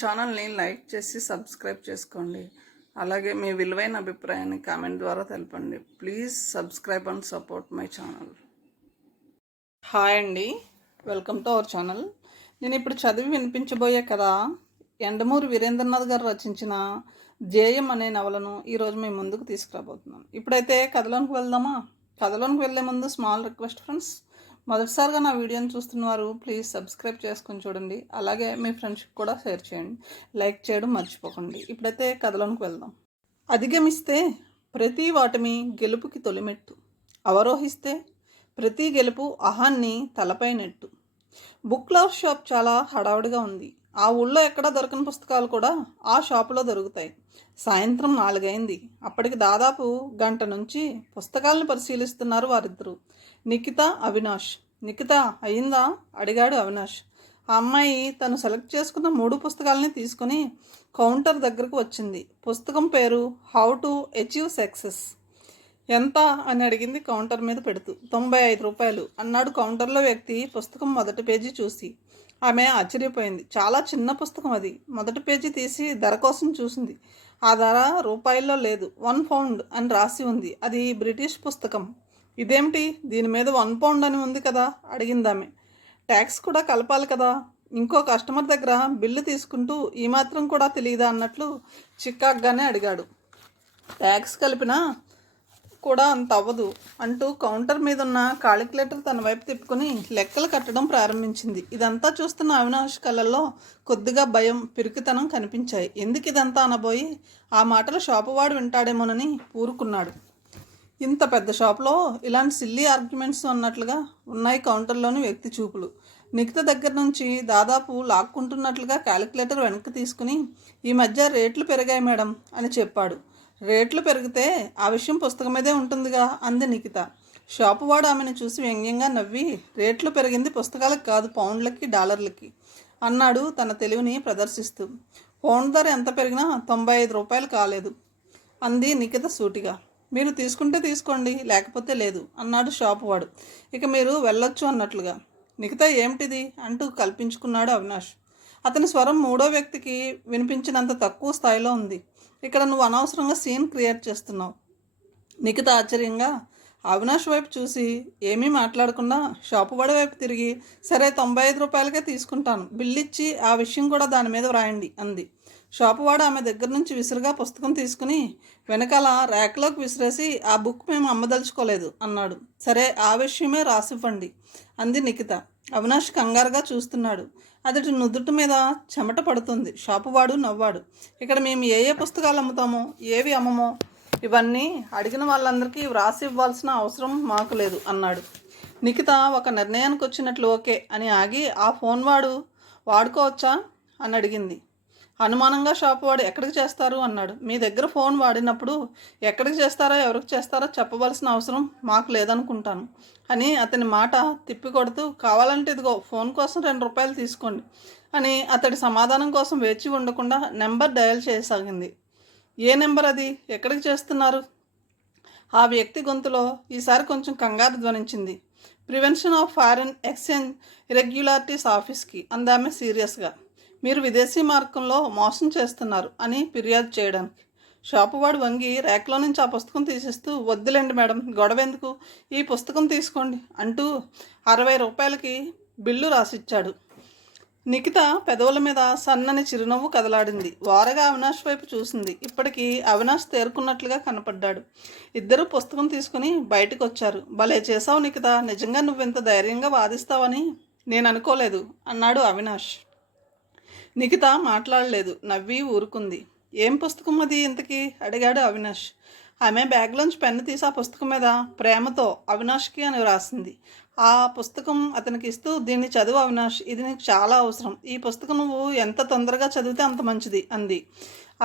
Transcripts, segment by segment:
ఛానల్ని లైక్ చేసి సబ్స్క్రైబ్ చేసుకోండి. అలాగే మీ విలువైన అభిప్రాయాన్ని కామెంట్ ద్వారా తెలపండి. Please subscribe and support my channel. Hi అండి, వెల్కమ్ టు అవర్ ఛానల్. నేను ఇప్పుడు చదివి వినిపించబోయే కథ యండమూరి వీరేంద్రనాథ్ గారు రచించిన జేయం అనే నవలను ఈరోజు మీ ముందుకు తీసుకురాబోతున్నాను. ఇప్పుడైతే కథలోనికి వెళ్దామా? కథలోనికి వెళ్ళే ముందు స్మాల్ రిక్వెస్ట్ ఫ్రెండ్స్, మొదటిసారిగా నా వీడియోని చూస్తున్నవారు ప్లీజ్ సబ్స్క్రైబ్ చేసుకుని చూడండి. అలాగే మీ ఫ్రెండ్స్కి కూడా షేర్ చేయండి. లైక్ చేయడం మర్చిపోకండి. ఇప్పుడైతే కథలోనికి వెళ్దాం. అధిగమిస్తే ప్రతి వాటమి గెలుపుకి తొలిమెట్టు, అవరోహిస్తే ప్రతి గెలుపు అహాన్ని తలపై నెట్టు. బుక్ లవర్ షాప్ చాలా హడావుడిగా ఉంది. ఆ ఊళ్ళో ఎక్కడా దొరకని పుస్తకాలు కూడా ఆ షాపులో దొరుకుతాయి. సాయంత్రం 4 అయింది. అప్పటికి దాదాపు గంట నుంచి పుస్తకాలను పరిశీలిస్తున్నారు వారిద్దరూ, నిఖిత, అవినాష్. నిఖిత అయిందా అడిగాడు అవినాష్. ఆ అమ్మాయి తను సెలెక్ట్ చేసుకున్న 3 పుస్తకాలని తీసుకుని కౌంటర్ దగ్గరకు వచ్చింది. పుస్తకం పేరు హౌ టు అచీవ్ సక్సెస్. ఎంత అని అడిగింది కౌంటర్ మీద పెడుతూ. 95 రూపాయలు అన్నాడు కౌంటర్లో వ్యక్తి పుస్తకం మొదటి పేజీ చూసి. ఆమె ఆశ్చర్యపోయింది. చాలా చిన్న పుస్తకం అది. మొదటి పేజీ తీసి ధర కోసం చూసింది. ఆ ధర రూపాయల్లో లేదు, 1 పౌండ్ అని రాసి ఉంది. అది బ్రిటిష్ పుస్తకం. ఇదేమిటి, దీని మీద 1 పౌండ్ అని ఉంది కదా అడిగిందామె. ట్యాక్స్ కూడా కలపాలి కదా. ఇంకో కస్టమర్ దగ్గర బిల్లు తీసుకుంటూ ఈ మాత్రం కూడా తెలియదా అన్నట్లు చిక్కాగ్గానే అడిగాడు. ట్యాక్స్ కలిపినా కూడా అంత అవ్వదు అంటూ కౌంటర్ మీద ఉన్న కాలిక్యులేటర్ తన వైపు తిప్పుకొని లెక్కలు కట్టడం ప్రారంభించింది. ఇదంతా చూస్తున్న అవినాష్ కళ్ళల్లో కొద్దిగా భయం, పిరికితనం కనిపించాయి. ఎందుకు ఇదంతా అనబోయి ఆ మాటలు షాపువాడు వింటాడేమోనని ఊరుకున్నాడు. ఇంత పెద్ద షాపులో ఇలాంటి సిల్లీ ఆర్గ్యుమెంట్స్ అన్నట్లుగా ఉన్నాయి కౌంటర్లోని వ్యక్తి చూపులు. నిఖిత దగ్గర నుంచి దాదాపు లాక్కుంటున్నట్లుగా క్యాలిక్యులేటర్ వెనక్కి తీసుకుని ఈ మధ్య రేట్లు పెరిగాయి మేడం అని చెప్పాడు. రేట్లు పెరిగితే ఆ విషయం పుస్తకం మీదే ఉంటుందిగా అంది నిఖిత. షాపువాడు ఆమెను చూసి వ్యంగ్యంగా నవ్వి, రేట్లు పెరిగింది పుస్తకాలకు కాదు, పౌండ్లకి, డాలర్లకి అన్నాడు తన తెలివిని ప్రదర్శిస్తూ. పౌండ్ ధర ఎంత పెరిగినా 95 రూపాయలు కాలేదు అంది నిఖిత సూటిగా. మీరు తీసుకుంటే తీసుకోండి, లేకపోతే లేదు అన్నాడు షాపువాడు. ఇక మీరు వెళ్ళొచ్చు అన్నట్లుగా. నిఖిత ఏమిటిది అంటూ కల్పించుకున్నాడు అవినాష్. అతని స్వరం 3వ వ్యక్తికి వినిపించినంత తక్కువ స్థాయిలో ఉంది. ఇక్కడ నువ్వు అనవసరంగా సీన్ క్రియేట్ చేస్తున్నావు. నిఖిత ఆశ్చర్యంగా అవినాష్ వైపు చూసి ఏమీ మాట్లాడకుండా షాపువాడి వైపు తిరిగి, సరే 95 రూపాయలకే తీసుకుంటాను, బిల్లు ఇచ్చి ఆ విషయం కూడా దాని మీద వ్రాయండి అంది. షాపువాడు ఆమె దగ్గర నుంచి విసురుగా పుస్తకం తీసుకుని వెనకాల ర్యాక్లోకి విసిరేసి, ఆ బుక్ మేము అమ్మదలుచుకోలేదు అన్నాడు. సరే ఆ విషయమే రాసివ్వండి అంది నిఖిత. అవినాష్ కంగారుగా చూస్తున్నాడు. అతడి నుదుటి మీద చెమట పడుతుంది. షాపువాడు నవ్వాడు. ఇక్కడ మేము ఏ ఏ పుస్తకాలు అమ్ముతామో, ఏవి అమ్మమో ఇవన్నీ అడిగిన వాళ్ళందరికీ వ్రాసి ఇవ్వాల్సిన అవసరం మాకు లేదు అన్నాడు. నిఖిత ఒక నిర్ణయానికి వచ్చినట్లు ఓకే అని ఆగి, ఆ ఫోన్ వాడుకోవచ్చా అని అడిగింది. అనుమానంగా షాపువాడు ఎక్కడికి చేస్తారు అన్నాడు. మీ దగ్గర ఫోన్ వాడినప్పుడు ఎక్కడికి చేస్తారో ఎవరికి చేస్తారో చెప్పవలసిన అవసరం మాకు లేదనుకుంటాను అని అతని మాట తిప్పికొడుతూ, కావాలంటే ఇదిగో ఫోన్ కోసం 2 రూపాయలు తీసుకోండి అని అతడి సమాధానం కోసం వేచి ఉండకుండా నెంబర్ డయల్ చేయసాగింది. ఏ నెంబర్ అది, ఎక్కడికి చేస్తున్నారు? ఆ వ్యక్తి గొంతులో ఈసారి కొంచెం కంగారు ధ్వనించింది. Prevention of foreign exchange irregularities ఆఫీస్కి అందామె సీరియస్గా. మీరు విదేశీ మార్గంలో మోసం చేస్తున్నారు అని ఫిర్యాదు చేయడానికి. షాపువాడు వంగి ర్యాక్లో నుంచి ఆ పుస్తకం తీసిస్తూ, వద్దులేండి మేడం, గొడవ ఎందుకు, ఈ పుస్తకం తీసుకోండి అంటూ 60 రూపాయలకి బిల్లు రాసిచ్చాడు. నిఖిత పెదవుల మీద సన్నని చిరునవ్వు కదలాడింది. వారగా అవినాష్ వైపు చూసింది. ఇప్పటికీ అవినాష్ తేరుకున్నట్లుగా కనపడ్డాడు. ఇద్దరూ పుస్తకం తీసుకుని బయటకు వచ్చారు. భలే చేసావు నిఖిత, నిజంగా నువ్వెంత ధైర్యంగా వాదిస్తావని నేను అనుకోలేదు అన్నాడు అవినాష్. నిఖిత మాట్లాడలేదు, నవ్వి ఊరుకుంది. ఏం పుస్తకం అది ఇంతకీ అడిగాడు అవినాష్. ఆమె బ్యాగ్లోంచి పెన్ను తీసి ఆ పుస్తకం మీద ప్రేమతో అవినాష్కి అని రాసింది. ఆ పుస్తకం అతనికి ఇస్తూ, దీన్ని చదువు అవినాష్, ఇది నీకు చాలా అవసరం. ఈ పుస్తకం నువ్వు ఎంత తొందరగా చదివితే అంత మంచిది అంది.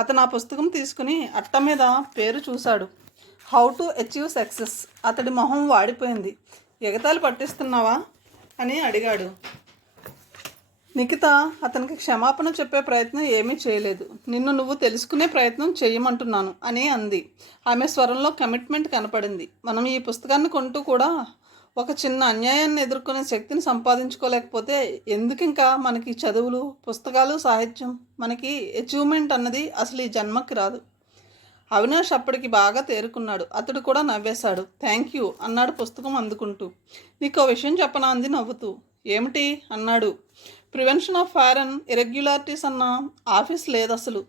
అతను ఆ పుస్తకం తీసుకుని అట్ట మీద పేరు చూశాడు, హౌ టు అచీవ్ సక్సెస్. అతడి మొహం వాడిపోయింది. ఎగతాళి పట్టిస్తున్నావా అని అడిగాడు. నిఖిత అతనికి క్షమాపణ చెప్పే ప్రయత్నం ఏమీ చేయలేదు. నిన్ను నువ్వు తెలుసుకునే ప్రయత్నం చేయమంటున్నాను అని అంది. ఆమె స్వరంలో కమిట్మెంట్ కనపడింది. మనం ఈ పుస్తకాన్ని కొంటూ కూడా ఒక చిన్న అన్యాయాన్ని ఎదుర్కొనే శక్తిని సంపాదించుకోలేకపోతే ఎందుకు ఇంకా మనకి చదువులు, పుస్తకాలు, సాహిత్యం? మనకి అచీవ్మెంట్ అన్నది అసలు ఈ జన్మకి రాదు. అవినాష్ అప్పటికి బాగా తేరుకున్నాడు. అతడు కూడా నవ్వేశాడు. థ్యాంక్ యూ అన్నాడు పుస్తకం అందుకుంటూ. నీకో విషయం చెప్పనా అంది నవ్వుతూ. ఏమిటి అన్నాడు. Prevention of fire and irregularities అన్న ఆఫీస్ లేదసలు.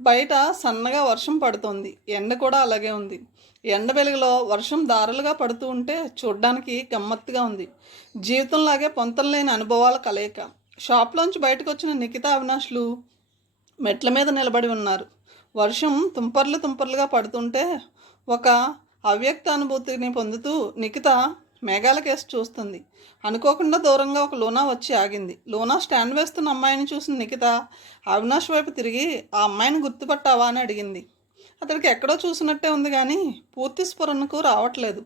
బయట సన్నగా వర్షం పడుతోంది. ఎండ కూడా అలాగే ఉంది. ఎండ వెలుగులో వర్షం దారులుగా పడుతూ ఉంటే చూడ్డానికి గమ్మత్తుగా ఉంది. జీవితంలాగే పొంతనలేని అనుభవాల కలయిక. షాప్లోంచి బయటకు వచ్చిన నిఖిత, అవినాష్లు మెట్ల మీద నిలబడి ఉన్నారు. వర్షం తుంపర్లుగా పడుతుంటే ఒక అవ్యక్త అనుభూతిని పొందుతూ నిఖిత మేఘాల కేసు చూస్తుంది. అనుకోకుండా దూరంగా ఒక లోనా వచ్చి ఆగింది. లోనా స్టాండ్ వేస్తున్న అమ్మాయిని చూసిన నిఖిత అవినాష్ వైపు తిరిగి ఆ అమ్మాయిని గుర్తుపట్టావా అని అడిగింది. అతడికి ఎక్కడో చూసినట్టే ఉంది కానీ పూర్తి స్ఫురణకు రావట్లేదు.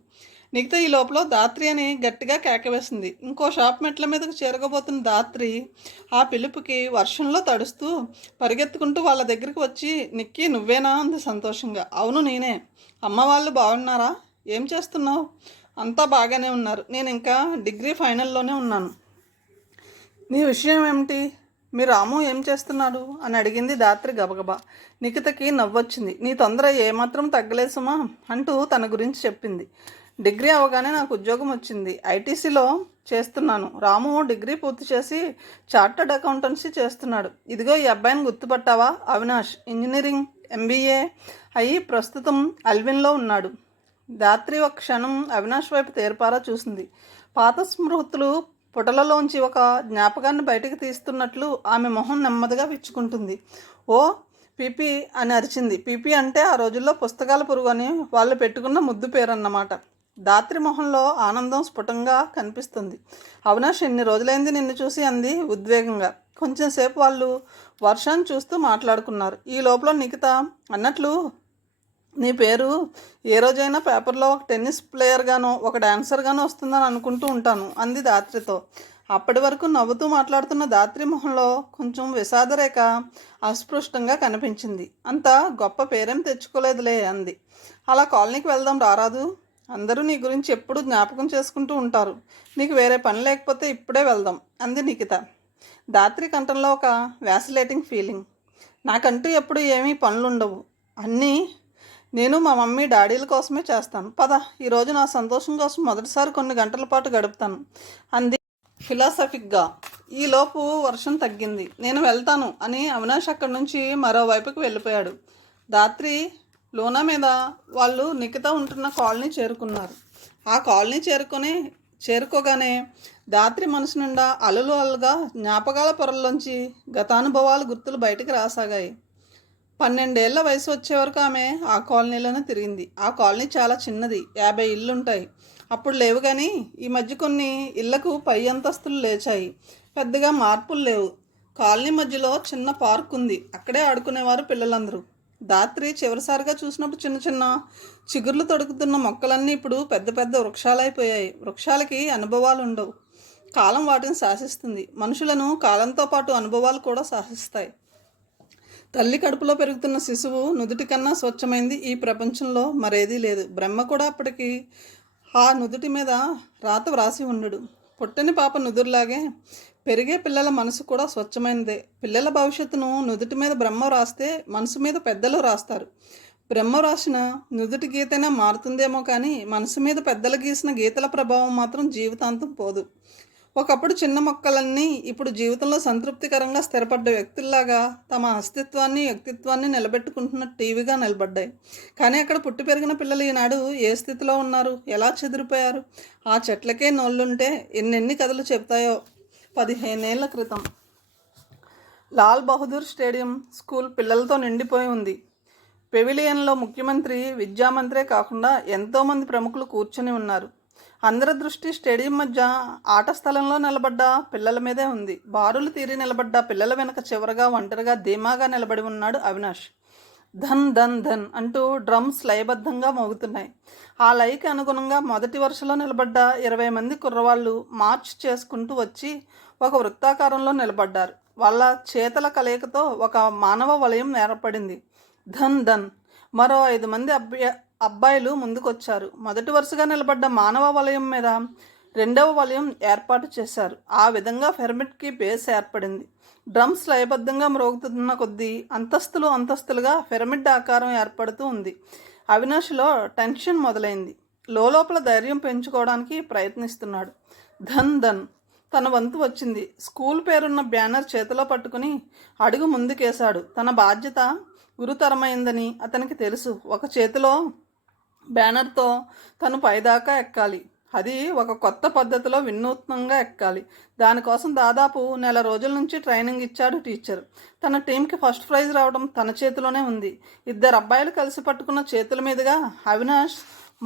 నిఖిత ఈ లోపల దాత్రి అని గట్టిగా కేకవేసింది. ఇంకో షాప్ మెట్ల మీదకు చేరగబోతున్న దాత్రి ఆ పిలుపుకి వర్షంలో తడుస్తూ పరిగెత్తుకుంటూ వాళ్ళ దగ్గరికి వచ్చి, నిక్కి నువ్వేనా అంది సంతోషంగా. అవును నేనే. అమ్మ వాళ్ళు బాగున్నారా? ఏం చేస్తున్నావు? అంతా బాగానే ఉన్నారు. నేను ఇంకా డిగ్రీ ఫైనల్లోనే ఉన్నాను. నీ విషయం ఏమిటి? మీ రాము ఏం చేస్తున్నాడు అని అడిగింది దాత్రి గబగబా. నిఖితకి నవ్వొచ్చింది. నీ తొందర ఏమాత్రం తగ్గలేదు సుమా అంటూ తన గురించి చెప్పింది. డిగ్రీ అవగానే నాకు ఉద్యోగం వచ్చింది. ఐటీసీలో చేస్తున్నాను. రాము డిగ్రీ పూర్తి చేసి చార్టర్డ్ అకౌంటెన్సీ చేస్తున్నాడు. ఇదిగో ఈ అబ్బాయిని గుర్తుపట్టావా? అవినాష్ ఇంజనీరింగ్ MBA అయ్యి ప్రస్తుతం అల్విన్లో ఉన్నాడు. దాత్రి ఒక క్షణం అవినాష్ వైపు తేరుపారా చూసింది. పాత స్మృతులు పుటలలోంచి ఒక జ్ఞాపకాన్ని బయటికి తీస్తున్నట్లు ఆమె మొహం నెమ్మదిగా విచ్చుకుంటుంది. ఓ పిపి అని అరిచింది. పిపి అంటే ఆ రోజుల్లో పుస్తకాల పురుగు అని వాళ్ళు పెట్టుకున్న ముద్దు పేరన్నమాట. దాత్రి మొహంలో ఆనందం స్ఫుటంగా కనిపిస్తుంది. అవినాష్ ఎన్ని రోజులైంది నిన్ను చూసి అంది ఉద్వేగంగా. కొంచెంసేపు వాళ్ళు వర్షాన్ని చూస్తూ మాట్లాడుకున్నారు. ఈ లోపల నిఖిత అన్నట్లు నీ పేరు ఏ రోజైనా పేపర్లో ఒక టెన్నిస్ ప్లేయర్గానో ఒక డాన్సర్గానో వస్తుందని అనుకుంటూ ఉంటాను అంది దాత్రితో. అప్పటి వరకు నవ్వుతూ మాట్లాడుతున్న దాత్రి మొహంలో కొంచెం విషాదరేఖ అస్పృష్టంగా కనిపించింది. అంత గొప్ప పేరేం తెచ్చుకోలేదులే అంది. అలా కాలనీకి వెళ్దాం రారాదు? అందరూ నీ గురించి ఎప్పుడూ జ్ఞాపకం చేసుకుంటూ ఉంటారు. నీకు వేరే పని లేకపోతే ఇప్పుడే వెళ్దాం అంది నిఖిత. దాత్రి కంఠంలో ఒక వ్యాసిలేటింగ్ ఫీలింగ్. నాకంటూ ఎప్పుడు ఏమీ పనులుండవు. అన్నీ నేను మా మమ్మీ డాడీల కోసమే చేస్తాను. పద, ఈరోజు నా సంతోషం కోసం మొదటిసారి కొన్ని గంటల పాటు గడుపుతాను అంది ఫిలాసఫిక్గా. ఈలోపు వర్షం తగ్గింది. నేను వెళ్తాను అని అవినాష్ అక్కడి నుంచి మరోవైపుకి వెళ్ళిపోయాడు. దాత్రి లోనా మీద వాళ్ళు నిఖిత ఉంటున్న కాలనీ చేరుకున్నారు. ఆ కాలనీ చేరుకోగానే దాత్రి మనసు నిండా అలలుగా జ్ఞాపకాల పొరల్లోంచి గతానుభవాల గుర్తులు బయటికి రాసాగాయి. 12 ఏళ్ల వయసు వచ్చే వరకు ఆమె ఆ కాలనీలోనే తిరిగింది. ఆ కాలనీ చాలా చిన్నది. 50 ఇళ్ళుంటాయి. అప్పుడు లేవు కానీ ఈ మధ్య కొన్ని ఇళ్లకు పై అంతస్తులు లేచాయి. పెద్దగా మార్పులు లేవు. కాలనీ మధ్యలో చిన్న పార్క్ ఉంది. అక్కడే ఆడుకునేవారు పిల్లలందరూ. దాత్రి చివరిసారిగా చూసినప్పుడు చిన్న చిన్న చిగుర్లు తొడుకుతున్న మొక్కలన్నీ ఇప్పుడు పెద్ద పెద్ద వృక్షాలైపోయాయి. వృక్షాలకి అనుభవాలు ఉండవు. కాలం వాటిని శాసిస్తుంది. మనుషులను కాలంతో పాటు అనుభవాలు కూడా శాసిస్తాయి. తల్లి కడుపులో పెరుగుతున్న శిశువు నుదుటి కన్నా స్వచ్ఛమైంది ఈ ప్రపంచంలో మరేదీ లేదు. బ్రహ్మ కూడా అప్పటికి ఆ నుదుటి మీద రాత వ్రాసి ఉండడు. పుట్టని పాప నుదురులాగే పెరిగే పిల్లల మనసు కూడా స్వచ్ఛమైనదే. పిల్లల భవిష్యత్తును నుదుటి మీద బ్రహ్మ రాస్తే మనసు మీద పెద్దలు రాస్తారు. బ్రహ్మ రాసిన నుదుటి గీతైనా మారుతుందేమో కానీ మనసు మీద పెద్దలు గీసిన గీతల ప్రభావం మాత్రం జీవితాంతం పోదు. ఒకప్పుడు చిన్న మొక్కలన్నీ ఇప్పుడు జీవితంలో సంతృప్తికరంగా స్థిరపడ్డ వ్యక్తుల్లాగా తమ అస్తిత్వాన్ని వ్యక్తిత్వాన్ని నిలబెట్టుకుంటున్న టీవీగా నిలబడ్డాయి. కానీ అక్కడ పుట్టి పెరిగిన పిల్లలు ఈనాడు ఏ స్థితిలో ఉన్నారు? ఎలా చెదిరిపోయారు? ఆ చెట్లకే నోళ్ళుంటే ఎన్నెన్ని కథలు చెప్తాయో. 15 ఏళ్ల క్రితం లాల్ బహదూర్ స్టేడియం స్కూల్ పిల్లలతో నిండిపోయి ఉంది. పెవిలియన్లో ముఖ్యమంత్రి, విద్యామంత్రే కాకుండా ఎంతోమంది ప్రముఖులు కూర్చొని ఉన్నారు. అందరి దృష్టి స్టేడియం మధ్య ఆట స్థలంలో నిలబడ్డ పిల్లల మీదే ఉంది. బారులు తీరి నిలబడ్డ పిల్లల వెనక చివరగా ఒంటరిగా ధీమాగా నిలబడి ఉన్నాడు అవినాష్. ధన్ ధన్ ధన్ అంటూ డ్రమ్స్ లయబద్ధంగా మోగుతున్నాయి. ఆ లయకి అనుగుణంగా మొదటి వరుసలో నిలబడ్డ 20 మంది కుర్రవాళ్ళు మార్చ్ చేసుకుంటూ వచ్చి ఒక వృత్తాకారంలో నిలబడ్డారు. వాళ్ళ చేతల కలయికతో ఒక మానవ వలయం ఏర్పడింది. ధన్ ధన్. మరో 5 మంది అబ్బాయిలు ముందుకొచ్చారు. మొదటి వరుసగా నిలబడ్డ మానవ వలయం మీద రెండవ వలయం ఏర్పాటు చేశారు. ఆ విధంగా పిరమిడ్కి బేస్ ఏర్పడింది. డ్రమ్స్ లయబద్ధంగా మ్రోగుతున్న కొద్దీ అంతస్తులుగా పిరమిడ్ ఆకారం ఏర్పడుతూ ఉంది. అవినాష్లో టెన్షన్ మొదలైంది. లోపల ధైర్యం పెంచుకోవడానికి ప్రయత్నిస్తున్నాడు. ధన్ తన వంతు వచ్చింది. స్కూల్ పేరున్న బ్యానర్ చేతిలో పట్టుకుని అడుగు ముందుకేశాడు. తన బాధ్యత గురుతరమైందని అతనికి తెలుసు. ఒక చేతిలో బ్యానర్తో తను పైదాకా ఎక్కాలి. అది ఒక కొత్త పద్ధతిలో వినూత్నంగా ఎక్కాలి. దానికోసం దాదాపు 1 నెల రోజుల నుంచి ట్రైనింగ్ ఇచ్చాడు టీచర్. తన టీంకి ఫస్ట్ ప్రైజ్ రావడం తన చేతిలోనే ఉంది. 2 అబ్బాయిలు కలిసి పట్టుకున్న చేతుల మీదుగా అవినాష్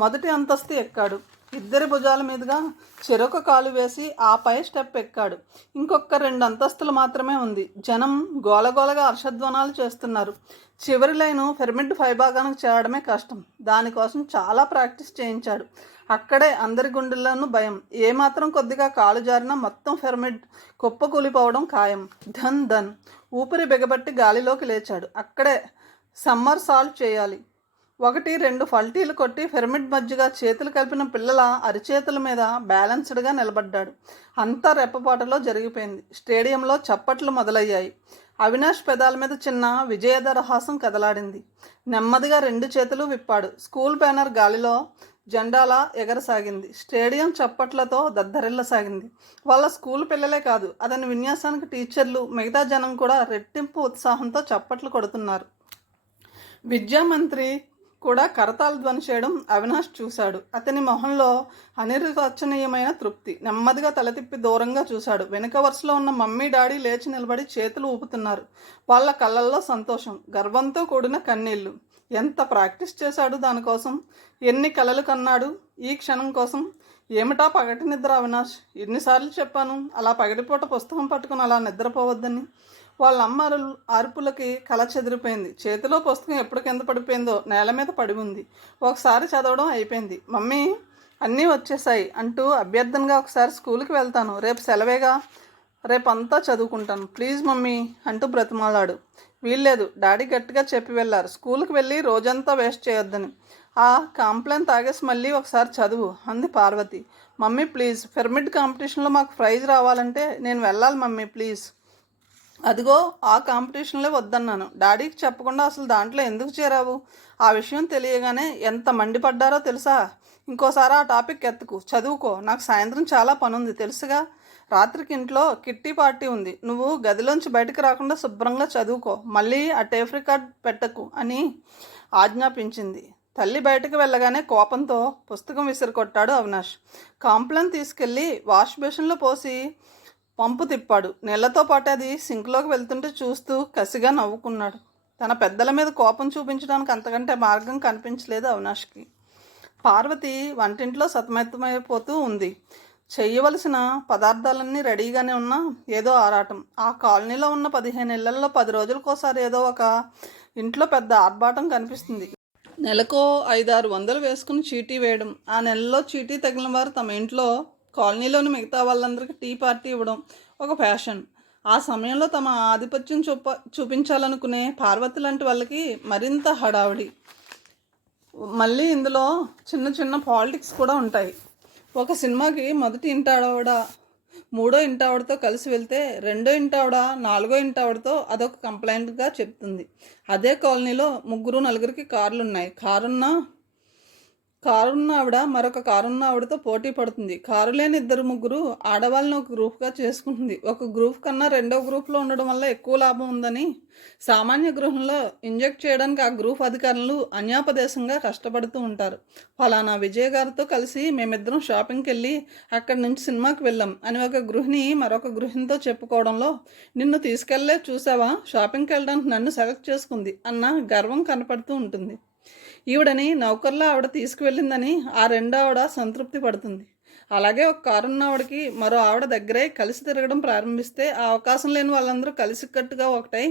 మొదటి అంతస్తు ఎక్కాడు. 2 భుజాల మీదుగా చెరొక కాలు వేసి ఆ పై స్టెప్ ఎక్కాడు. ఇంకొక 2 అంతస్తులు మాత్రమే ఉంది. జనం గోలగోలగా హర్షధ్వానాలు చేస్తున్నారు. చివరి లైను పిరమిడ్ పైభాగానికి చేరడమే కష్టం. దానికోసం చాలా ప్రాక్టీస్ చేయించాడు. అక్కడే అందరి గుండెల్లోనూ భయం. ఏమాత్రం కొద్దిగా కాలు జారినా మొత్తం పిరమిడ్ కుప్పకూలిపోవడం ఖాయం. ధన్ ఊపిరి బిగబట్టి గాలిలోకి లేచాడు. అక్కడే సమ్మర్ సాల్ట్ చేయాలి. 1-2 ఫల్టీలు కొట్టి పిరమిడ్ మధ్యగా చేతులు కలిపిన పిల్లల అరిచేతుల మీద బ్యాలెన్స్డ్గా నిలబడ్డాడు. అంతా రెప్పపాటులో జరిగిపోయింది. స్టేడియంలో చప్పట్లు మొదలయ్యాయి. అవినాష్ పెదాల మీద చిన్న విజయదరహాసం కదలాడింది. నెమ్మదిగా 2 చేతులు విప్పాడు. స్కూల్ బ్యానర్ గాలిలో జెండాలా ఎగరసాగింది. స్టేడియం చప్పట్లతో దద్దరిల్లసాగింది. వాళ్ళ స్కూల్ పిల్లలే కాదు, అతని విన్యాసానికి టీచర్లు, మిగతా జనం కూడా రెట్టింపు ఉత్సాహంతో చప్పట్లు కొడుతున్నారు. విద్యామంత్రి కూడా కరతాళ ధ్వని చేయడం అవినాష్ చూశాడు. అతని మొహంలో అనిర్వచనీయమైన తృప్తి. నెమ్మదిగా తల తిప్పి దూరంగా చూశాడు. వెనుక వరుసలో ఉన్న మమ్మీ డాడీ లేచి నిలబడి చేతులు ఊపుతున్నారు. వాళ్ళ కళ్ళల్లో సంతోషం, గర్వంతో కూడిన కన్నీళ్లు. ఎంత ప్రాక్టీస్ చేశాడు దానికోసం, ఎన్ని కలలు కన్నాడు ఈ క్షణం కోసం. ఏమిటా పగటి నిద్ర అవినాష్? ఎన్నిసార్లు చెప్పాను అలా పగటిపూట పుస్తకం పట్టుకుని అలా నిద్రపోవద్దని. వాళ్ళ అమ్మ అరుపులకి కళ చెదిరిపోయింది. చేతిలో పుస్తకం ఎప్పుడు కింద పడిపోయిందో నేల మీద పడి ఉంది. ఒకసారి చదవడం అయిపోయింది. మమ్మీ అన్నీ వచ్చేసాయి అంటూ అభ్యర్థనగా ఒకసారి స్కూల్కి వెళ్తాను, రేపు సెలవేగా, రేపంతా చదువుకుంటాను, ప్లీజ్ మమ్మీ అంటూ బ్రతిమాలాడు. వీల్లేదు, డాడీ గట్టిగా చెప్పి వెళ్ళారు, స్కూల్కి వెళ్ళి రోజంతా వేస్ట్ చేయొద్దని. ఆ కాంప్లైన్ తాగేసి మళ్ళీ ఒకసారి చదువు అంది పార్వతి. మమ్మీ ప్లీజ్, పిరమిడ్ కాంపిటీషన్లో మాకు ప్రైజ్ రావాలంటే నేను వెళ్ళాలి మమ్మీ ప్లీజ్. అదిగో ఆ కాంపిటీషన్లో వద్దన్నాను. డాడీకి చెప్పకుండా అసలు దాంట్లో ఎందుకు చేరావు? ఆ విషయం తెలియగానే ఎంత మండిపడ్డారో తెలుసా? ఇంకోసారి ఆ టాపిక్ ఎత్తుకు, చదువుకో. నాకు సాయంత్రం చాలా పనుంది తెలుసుగా. రాత్రికి ఇంట్లో కిట్టి పార్టీ ఉంది. నువ్వు గదిలోంచి బయటకు రాకుండా శుభ్రంగా చదువుకో. మళ్ళీ ఆ టేప్ రికార్డ్ పెట్టకు అని ఆజ్ఞాపించింది. తల్లి బయటకు వెళ్ళగానే కోపంతో పుస్తకం విసిరికొట్టాడు అవినాష్. కాంప్లైన్ తీసుకెళ్ళి వాష్ బేసిన్లో పోసి పంపు తిప్పాడు. నీళ్లతో పాటు అది సింక్లోకి వెళ్తుంటే చూస్తూ కసిగా నవ్వుకున్నాడు. తన పెద్దల మీద కోపం చూపించడానికి అంతకంటే మార్గం కనిపించలేదు అవినాష్కి. పార్వతి వంటింట్లో సతమతమైపోతూ ఉంది. చెయ్యవలసిన పదార్థాలన్నీ రెడీగానే ఉన్నా ఏదో ఆరాటం. ఆ కాలనీలో ఉన్న 15 ఇళ్లలో 10 రోజులకోసారి ఏదో ఒక ఇంట్లో పెద్ద ఆర్భాటం కనిపిస్తుంది. నెలకో 500-600 వేసుకుని చీటీ వేయడం. ఆ నెలలో చీటీ తగిలిన వారు తమ ఇంట్లో కాలనీలోని మిగతా వాళ్ళందరికీ టీ పార్టీ ఇవ్వడం ఒక ఫ్యాషన్. ఆ సమయంలో తమ ఆధిపత్యం చూపించాలనుకునే పార్వతి లాంటి వాళ్ళకి మరింత హడావిడి. మళ్ళీ ఇందులో చిన్న చిన్న పాలిటిక్స్ కూడా ఉంటాయి. ఒక సినిమాకి మొదటి ఇంటావిడ మూడో ఇంటావిడతో కలిసి వెళ్తే రెండో ఇంటావిడ నాలుగో ఇంటావిడతో అదొక కంప్లైంట్గా చెప్తుంది. అదే కాలనీలో 3-4కి కార్లు ఉన్నాయి. కారున్న ఆవిడ మరొక కారున్న ఆవిడతో పోటీ పడుతుంది. కారు లేని 2-3 ఆడవాళ్ళని ఒక గ్రూప్గా చేసుకుంటుంది. ఒక గ్రూప్ కన్నా రెండో గ్రూప్లో ఉండడం వల్ల ఎక్కువ లాభం ఉందని సామాన్య గృహంలో ఇంజెక్ట్ చేయడానికి ఆ గ్రూప్ అధికారులు అన్యాపదేశంగా కష్టపడుతూ ఉంటారు. ఫలానా విజయ్ గారితో కలిసి మేమిద్దరం షాపింగ్కి వెళ్ళి అక్కడి నుంచి సినిమాకి వెళ్ళాం అని ఒక గృహిణి మరొక గృహిణితో చెప్పుకోవడంలో నిన్ను తీసుకెళ్లే చూసావా, షాపింగ్కి వెళ్ళడానికి నన్ను సెలెక్ట్ చేసుకుంది అన్న గర్వం కనపడుతూ ఉంటుంది. ఈవిడని నౌకర్లా ఆవిడ తీసుకువెళ్ళిందని ఆ రెండో ఆవిడ సంతృప్తి పడుతుంది. అలాగే ఒక కారున్న ఆవిడకి మరో ఆవిడ దగ్గరే కలిసి తిరగడం ప్రారంభిస్తే ఆ అవకాశం లేని వాళ్ళందరూ కలిసికట్టుగా ఒకటై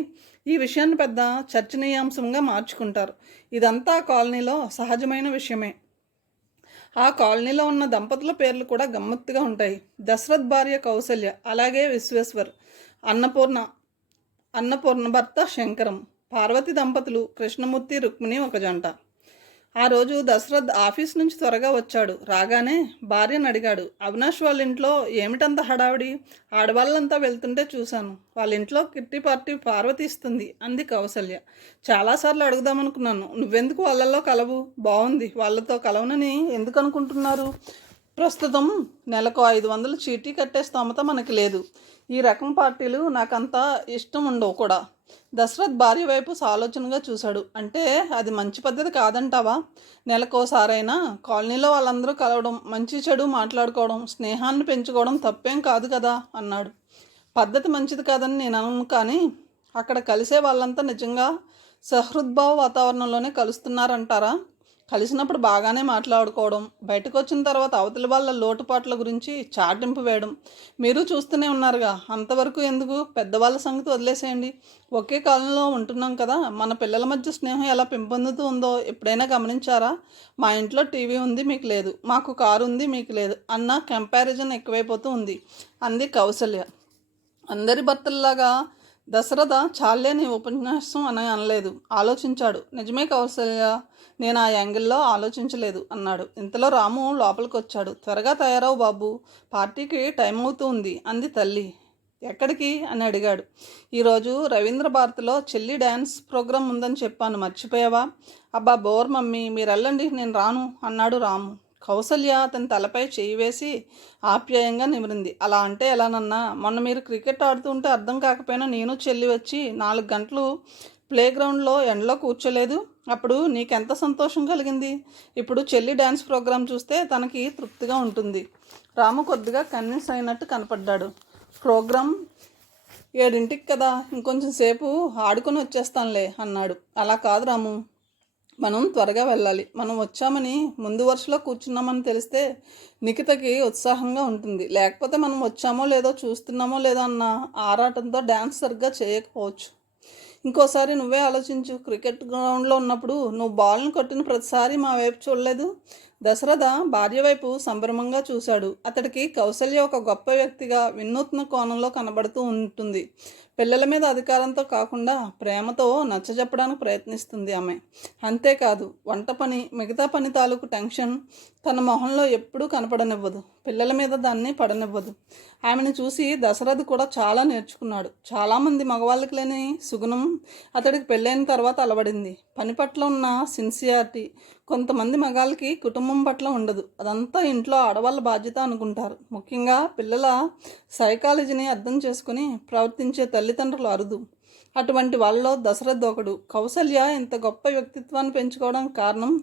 ఈ విషయాన్ని పెద్ద చర్చనీయాంశంగా మార్చుకుంటారు. ఇదంతా కాలనీలో సహజమైన విషయమే. ఆ కాలనీలో ఉన్న దంపతుల పేర్లు కూడా గమ్మత్తుగా ఉంటాయి. దశరథ్ భార్య కౌసల్య, అలాగే విశ్వేశ్వర్. అన్నపూర్ణ భర్త శంకరం. పార్వతి దంపతులు కృష్ణమూర్తి రుక్మిణి ఒక జంట. ఆ రోజు దశరథ్ ఆఫీస్ నుంచి త్వరగా వచ్చాడు. రాగానే భార్యను అడిగాడు, అవినాష్ వాళ్ళ ఇంట్లో ఏమిటంత హడావిడి? ఆడవాళ్ళంతా వెళ్తుంటే చూశాను. వాళ్ళ ఇంట్లో కిట్టి పార్టీ పార్వతి ఇస్తుంది అంది కౌసల్య. చాలాసార్లు అడుగుదామనుకున్నాను, నువ్వెందుకు వాళ్ళల్లో కలవు? బాగుంది, వాళ్ళతో కలవనని ఎందుకు అనుకుంటున్నారు? ప్రస్తుతం నెలకు 500 చీటీ కట్టే స్తోమత మనకి లేదు. ఈ రకం పార్టీలు నాకంత ఇష్టం ఉండవు కూడా. దశరథ్ భార్య వైపు సాలోచనగా చూశాడు. అంటే అది మంచి పద్ధతి కాదంటావా? నెలకోసారైనా కాలనీలో వాళ్ళందరూ కలవడం, మంచి చెడు మాట్లాడుకోవడం, స్నేహాన్ని పెంచుకోవడం తప్పేం కాదు కదా అన్నాడు. పద్ధతి మంచిది కాదని నేను అనను, కానీ అక్కడ కలిసే వాళ్ళంతా నిజంగా సహృద్భావ వాతావరణంలోనే కలుస్తున్నారంటారా? కలిసినప్పుడు బాగానే మాట్లాడుకోవడం, బయటకు వచ్చిన తర్వాత అవతలి వాళ్ళ లోటుపాట్ల గురించి చాటింపు వేయడం మీరు చూస్తూనే ఉన్నారుగా. అంతవరకు ఎందుకు? పెద్దవాళ్ళ సంగతి వదిలేసేయండి. ఒకే కాలంలో ఉంటున్నాం కదా, మన పిల్లల మధ్య స్నేహం ఎలా పెంపొందుతూ ఉందో ఎప్పుడైనా గమనించారా? మా ఇంట్లో టీవీ ఉంది, మీకు లేదు. మాకు కారు ఉంది, మీకు లేదు అన్న కంపారిజన్ ఎక్కువైపోతూ ఉంది అంది కౌసల్య. అందరి భర్తల్లాగా దశరథ చాలే నీ ఉపన్యాసం అని అనలేదు, ఆలోచించాడు. నిజమే కౌసల్య, నేను ఆ యాంగిల్లో ఆలోచించలేదు అన్నాడు. ఇంతలో రాము లోపలికి వచ్చాడు. త్వరగా తయారవు బాబు, పార్టీకి టైం అవుతూ ఉంది అంది తల్లి. ఎక్కడికి అని అడిగాడు. ఈరోజు రవీంద్ర భారతిలో చెల్లి డ్యాన్స్ ప్రోగ్రాం ఉందని చెప్పాను, మర్చిపోయావా? అబ్బా బోర్ మమ్మీ, మీరు వెళ్ళండి, నేను రాను అన్నాడు రాము. కౌసల్య అతని తలపై చేయి వేసి ఆప్యాయంగా నిమిరింది. అలా అంటే ఎలానన్నా? మొన్న మీరు క్రికెట్ ఆడుతుంటే అర్థం కాకపోయినా నేను చెల్లి వచ్చి 4 గంటలు ప్లేగ్రౌండ్లో ఎండలో కూర్చోలేదు? అప్పుడు నీకెంత సంతోషం కలిగింది? ఇప్పుడు చెల్లి డ్యాన్స్ ప్రోగ్రాం చూస్తే తనకి తృప్తిగా ఉంటుంది. రాము కొద్దిగా కన్విన్స్ అయినట్టు కనపడ్డాడు. ప్రోగ్రాం 7ంటికి కదా, ఇంకొంచెం సేపు ఆడుకొని వచ్చేస్తానులే అన్నాడు. అలా కాదు రాము, మనం త్వరగా వెళ్ళాలి. మనం వచ్చామని ముందు వరుసలో కూర్చున్నామని తెలిస్తే నిఖితకి ఉత్సాహంగా ఉంటుంది. లేకపోతే మనం వచ్చామో లేదో, చూస్తున్నామో లేదో అన్న ఆరాటంతో డ్యాన్స్ సరిగ్గా చేయకపోవచ్చు. ఇంకోసారి నువ్వే ఆలోచించు. క్రికెట్ గ్రౌండ్లో ఉన్నప్పుడు నువ్వు బాల్ని కొట్టిన ప్రతిసారి మా వైపు చూడలేదు? దశరథ భార్య వైపు సంభ్రమంగా చూశాడు. అతడికి కౌసల్య ఒక గొప్ప వ్యక్తిగా వినూత్న కోణంలో కనబడుతూ ఉంటుంది. పిల్లల మీద అధికారంతో కాకుండా ప్రేమతో నచ్చజెప్పడానికి ప్రయత్నిస్తుంది ఆమె. అంతేకాదు, వంట పని, మిగతా పని తాలూకు టెన్షన్ తన మొహంలో ఎప్పుడూ కనపడనివ్వదు. పిల్లల మీద దాన్ని పడనివ్వదు. ఆమెను చూసి దశరథ్ కూడా చాలా నేర్చుకున్నాడు. చాలామంది మగవాళ్ళకి లేని సుగుణం అతడికి పెళ్ళైన తర్వాత అలవడింది. పని పట్ల ఉన్న సిన్సియారిటీ కొంతమంది మగాళ్ళకి కుటుంబం పట్ల ఉండదు. అదంతా ఇంట్లో ఆడవాళ్ళ బాధ్యత అనుకుంటారు. ముఖ్యంగా పిల్లల సైకాలజీని అర్థం చేసుకుని ప్రవర్తించే తల్లిదండ్రులు అరుదు. అటువంటి వాళ్ళలో దశరథ్ ఒకడు. కౌసల్య ఇంత గొప్ప వ్యక్తిత్వాన్ని పెంచుకోవడానికి కారణం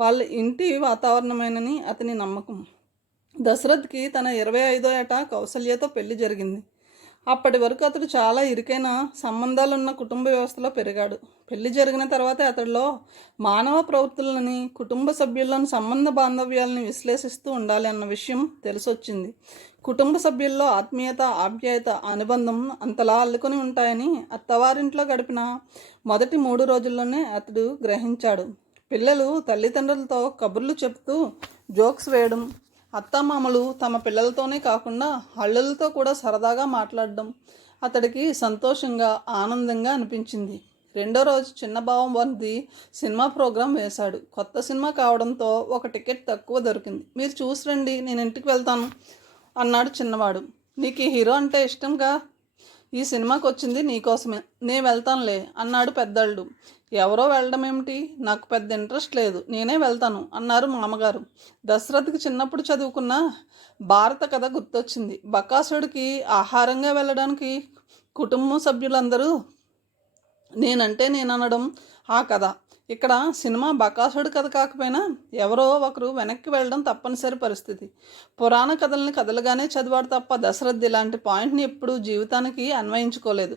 వాళ్ళ ఇంటి వాతావరణమేనని అతని నమ్మకం. దశరథ్కి తన 25వ ఏట కౌసల్యతో పెళ్లి జరిగింది. అప్పటి వరకు అతడు చాలా ఇరుకైన సంబంధాలున్న కుటుంబ వ్యవస్థలో పెరిగాడు. పెళ్లి జరిగిన తర్వాత అతడిలో మానవ ప్రవృత్తులని, కుటుంబ సభ్యులను, సంబంధ బాంధవ్యాలని విశ్లేషిస్తూ ఉండాలి అన్న విషయం తెలిసొచ్చింది. కుటుంబ సభ్యుల్లో ఆత్మీయత, ఆప్యాయత, అనుబంధం అంతలా అల్లుకొని ఉంటాయని అత్తవారింట్లో గడిపిన మొదటి 3 రోజుల్లోనే అతడు గ్రహించాడు. పిల్లలు తల్లిదండ్రులతో కబుర్లు చెప్తూ జోక్స్ వేయడం, అత్తామామలు తమ పిల్లలతోనే కాకుండా అల్లులతో కూడా సరదాగా మాట్లాడడం అతడికి సంతోషంగా, ఆనందంగా అనిపించింది. 2వ రోజు చిన్న బావం వంది సినిమా ప్రోగ్రాం వేశాడు. కొత్త సినిమా కావడంతో ఒక టికెట్ తక్కువ దొరికింది. మీరు చూసి రండి, నేను ఇంటికి వెళ్తాను అన్నాడు చిన్నవాడు. నీకు ఈ హీరో అంటే ఇష్టంగా? ఈ సినిమాకి వచ్చింది నీకోసమే, నేను వెళ్తానులే అన్నాడు పెద్దళ్ళు. ఎవరో వెళ్ళడం ఏమిటి? నాకు పెద్ద ఇంట్రెస్ట్ లేదు, నేనే వెళ్తాను అన్నారు మామగారు. దశరథ్కి చిన్నప్పుడు చదువుకున్న భారత కథ గుర్తొచ్చింది. బకాసుడికి ఆహారంగా వెళ్ళడానికి కుటుంబ సభ్యులందరూ నేనంటే నేననడం ఆ కథ. ఇక్కడ సినిమా బకాసుడి కథ కాకపోయినా ఎవరో ఒకరు వెనక్కి వెళ్ళడం తప్పనిసరి పరిస్థితి. పురాణ కథల్ని కథలుగానే చదివాడు తప్ప దశరథ్ ఇలాంటి పాయింట్ని ఎప్పుడూ జీవితానికి అన్వయించుకోలేదు.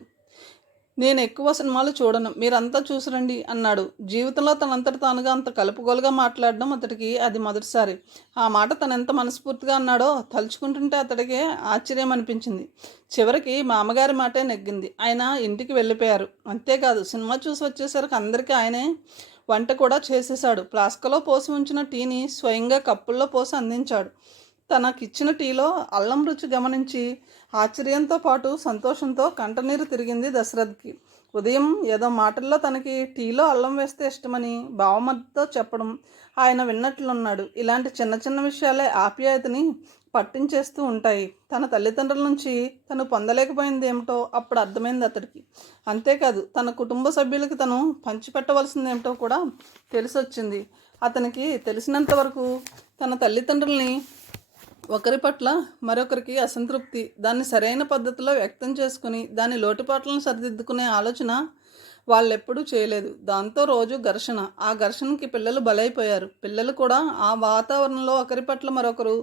నేను ఎక్కువ సినిమాలు చూడను, మీరంతా చూసిరండి అన్నాడు. జీవితంలో తనంతటి తానుగా అంత కలుపుగోలుగా మాట్లాడడం అతడికి అది మొదటిసారి. ఆ మాట తను ఎంత మనస్ఫూర్తిగా అన్నాడో తలుచుకుంటుంటే అతడికి ఆశ్చర్యం అనిపించింది. చివరికి మామగారి మాటే నెగ్గింది. ఆయన ఇంటికి వెళ్ళిపోయారు. అంతేకాదు, సినిమా చూసి వచ్చేసరికి అందరికీ ఆయనే వంట కూడా చేసేశాడు. ఫ్లాస్క్లో పోసి ఉంచిన టీని స్వయంగా కప్పుల్లో పోసి అందించాడు. తనకిచ్చిన టీలో అల్లం రుచి గమనించి ఆశ్చర్యంతో పాటు సంతోషంతో కంటనీరు తిరిగింది దశరథ్కి. ఉదయం ఏదో మాటల్లో తనకి టీలో అల్లం వేస్తే ఇష్టమని బావమరిదితో చెప్పడం ఆయన విన్నట్లున్నాడు. ఇలాంటి చిన్న చిన్న విషయాలే ఆప్యాయతని పట్టించేస్తూ ఉంటాయి. తన తల్లిదండ్రుల నుంచి తను పొందలేకపోయింది ఏమిటో అప్పుడు అర్థమైంది అతడికి. అంతేకాదు తన కుటుంబ సభ్యులకి తను పంచిపెట్టవలసింది ఏమిటో కూడా తెలిసొచ్చింది. అతనికి తెలిసినంత వరకు తన తల్లిదండ్రుల్ని ఒకరి పట్ల మరొకరికి అసంతృప్తి, దాన్ని సరైన పద్ధతిలో వ్యక్తం చేసుకుని దాని లోటుపాట్లను సరిదిద్దుకునే ఆలోచన వాళ్ళెప్పుడూ చేయలేదు. దాంతో రోజు ఘర్షణ. ఆ ఘర్షణకి పిల్లలు బలైపోయారు. పిల్లలు కూడా ఆ వాతావరణంలో ఒకరి పట్ల మరొకరు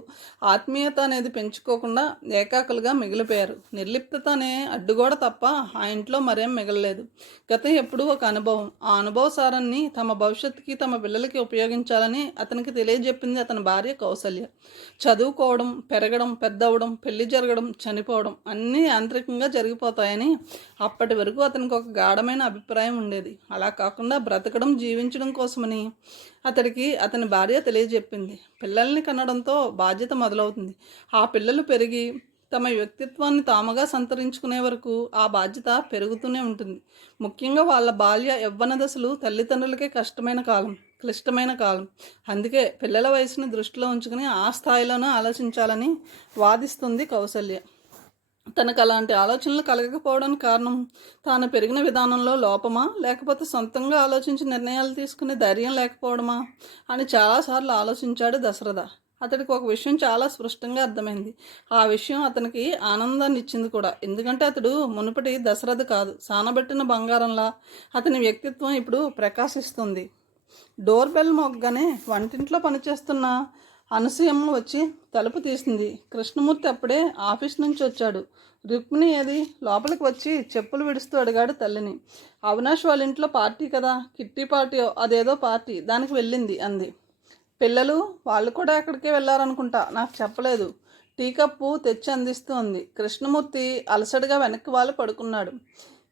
ఆత్మీయత అనేది పెంచుకోకుండా ఏకాకులుగా మిగిలిపోయారు. నిర్లిప్తత అనే అడ్డుగోడ తప్ప ఆ ఇంట్లో మరేం మిగలలేదు. గతం ఎప్పుడూ ఒక అనుభవం. ఆ అనుభవ సారాన్ని తమ భవిష్యత్తుకి తమ పిల్లలకి ఉపయోగించాలని అతనికి తెలియజెప్పింది అతని భార్య కౌసల్య. చదువుకోవడం, పెరగడం, పెద్దవడం, పెళ్లి జరగడం, చనిపోవడం అన్నీ యాంత్రికంగా జరిగిపోతాయని అప్పటి వరకు అతనికి ఒక గాఢమైన అభిప్రాయం ఉండేది. అలా కాకుండా బ్రతకడం, జీవించడం కోసమని అతడికి అతని భార్య తెలియజెప్పింది. పిల్లల్ని కనడంతో బాధ్యత మొదలవుతుంది. ఆ పిల్లలు పెరిగి తమ వ్యక్తిత్వాన్ని తాముగా సంతరించుకునే వరకు ఆ బాధ్యత పెరుగుతూనే ఉంటుంది. ముఖ్యంగా వాళ్ళ బాల్య యవ్వన దశలు తల్లిదండ్రులకే క్లిష్టమైన కాలం. అందుకే పిల్లల వయసుని దృష్టిలో ఉంచుకుని ఆ స్థాయిలోనే ఆలోచించాలని వాదిస్తుంది కౌసల్య. తనకు అలాంటి ఆలోచనలు కలగకపోవడానికి కారణం తాను పెరిగిన విధానంలో లోపమా, లేకపోతే సొంతంగా ఆలోచించి నిర్ణయాలు తీసుకునే ధైర్యం లేకపోవడమా అని చాలాసార్లు ఆలోచించాడు దశరథ. అతడికి ఒక విషయం చాలా స్పష్టంగా అర్థమైంది. ఆ విషయం అతనికి ఆనందాన్ని ఇచ్చింది కూడా. ఎందుకంటే అతడు మునుపటి దశరథ కాదు. సానబెట్టిన బంగారంలా అతని వ్యక్తిత్వం ఇప్పుడు ప్రకాశిస్తుంది. డోర్ బెల్ మోగ్గానే వంటింట్లో పనిచేస్తున్న అనసూయమ్మ వచ్చి తలుపు తీసింది. కృష్ణమూర్తి అప్పుడే ఆఫీస్ నుంచి వచ్చాడు. రుక్మిణి ఏది? లోపలికి వచ్చి చెప్పులు విడుస్తూ అడిగాడు తల్లిని. అవినాష్ వాళ్ళ ఇంట్లో పార్టీ కదా, కిట్టి పార్టీ, అదేదో పార్టీ, దానికి వెళ్ళింది అంది. పిల్లలు వాళ్ళు కూడా ఎక్కడికే వెళ్ళారనుకుంటా, నాకు చెప్పలేదు. టీ కప్పు తెచ్చి అందిస్తూ ఉంది. కృష్ణమూర్తి అలసటగా వెనక్కి వాళ్ళు పడుకున్నాడు.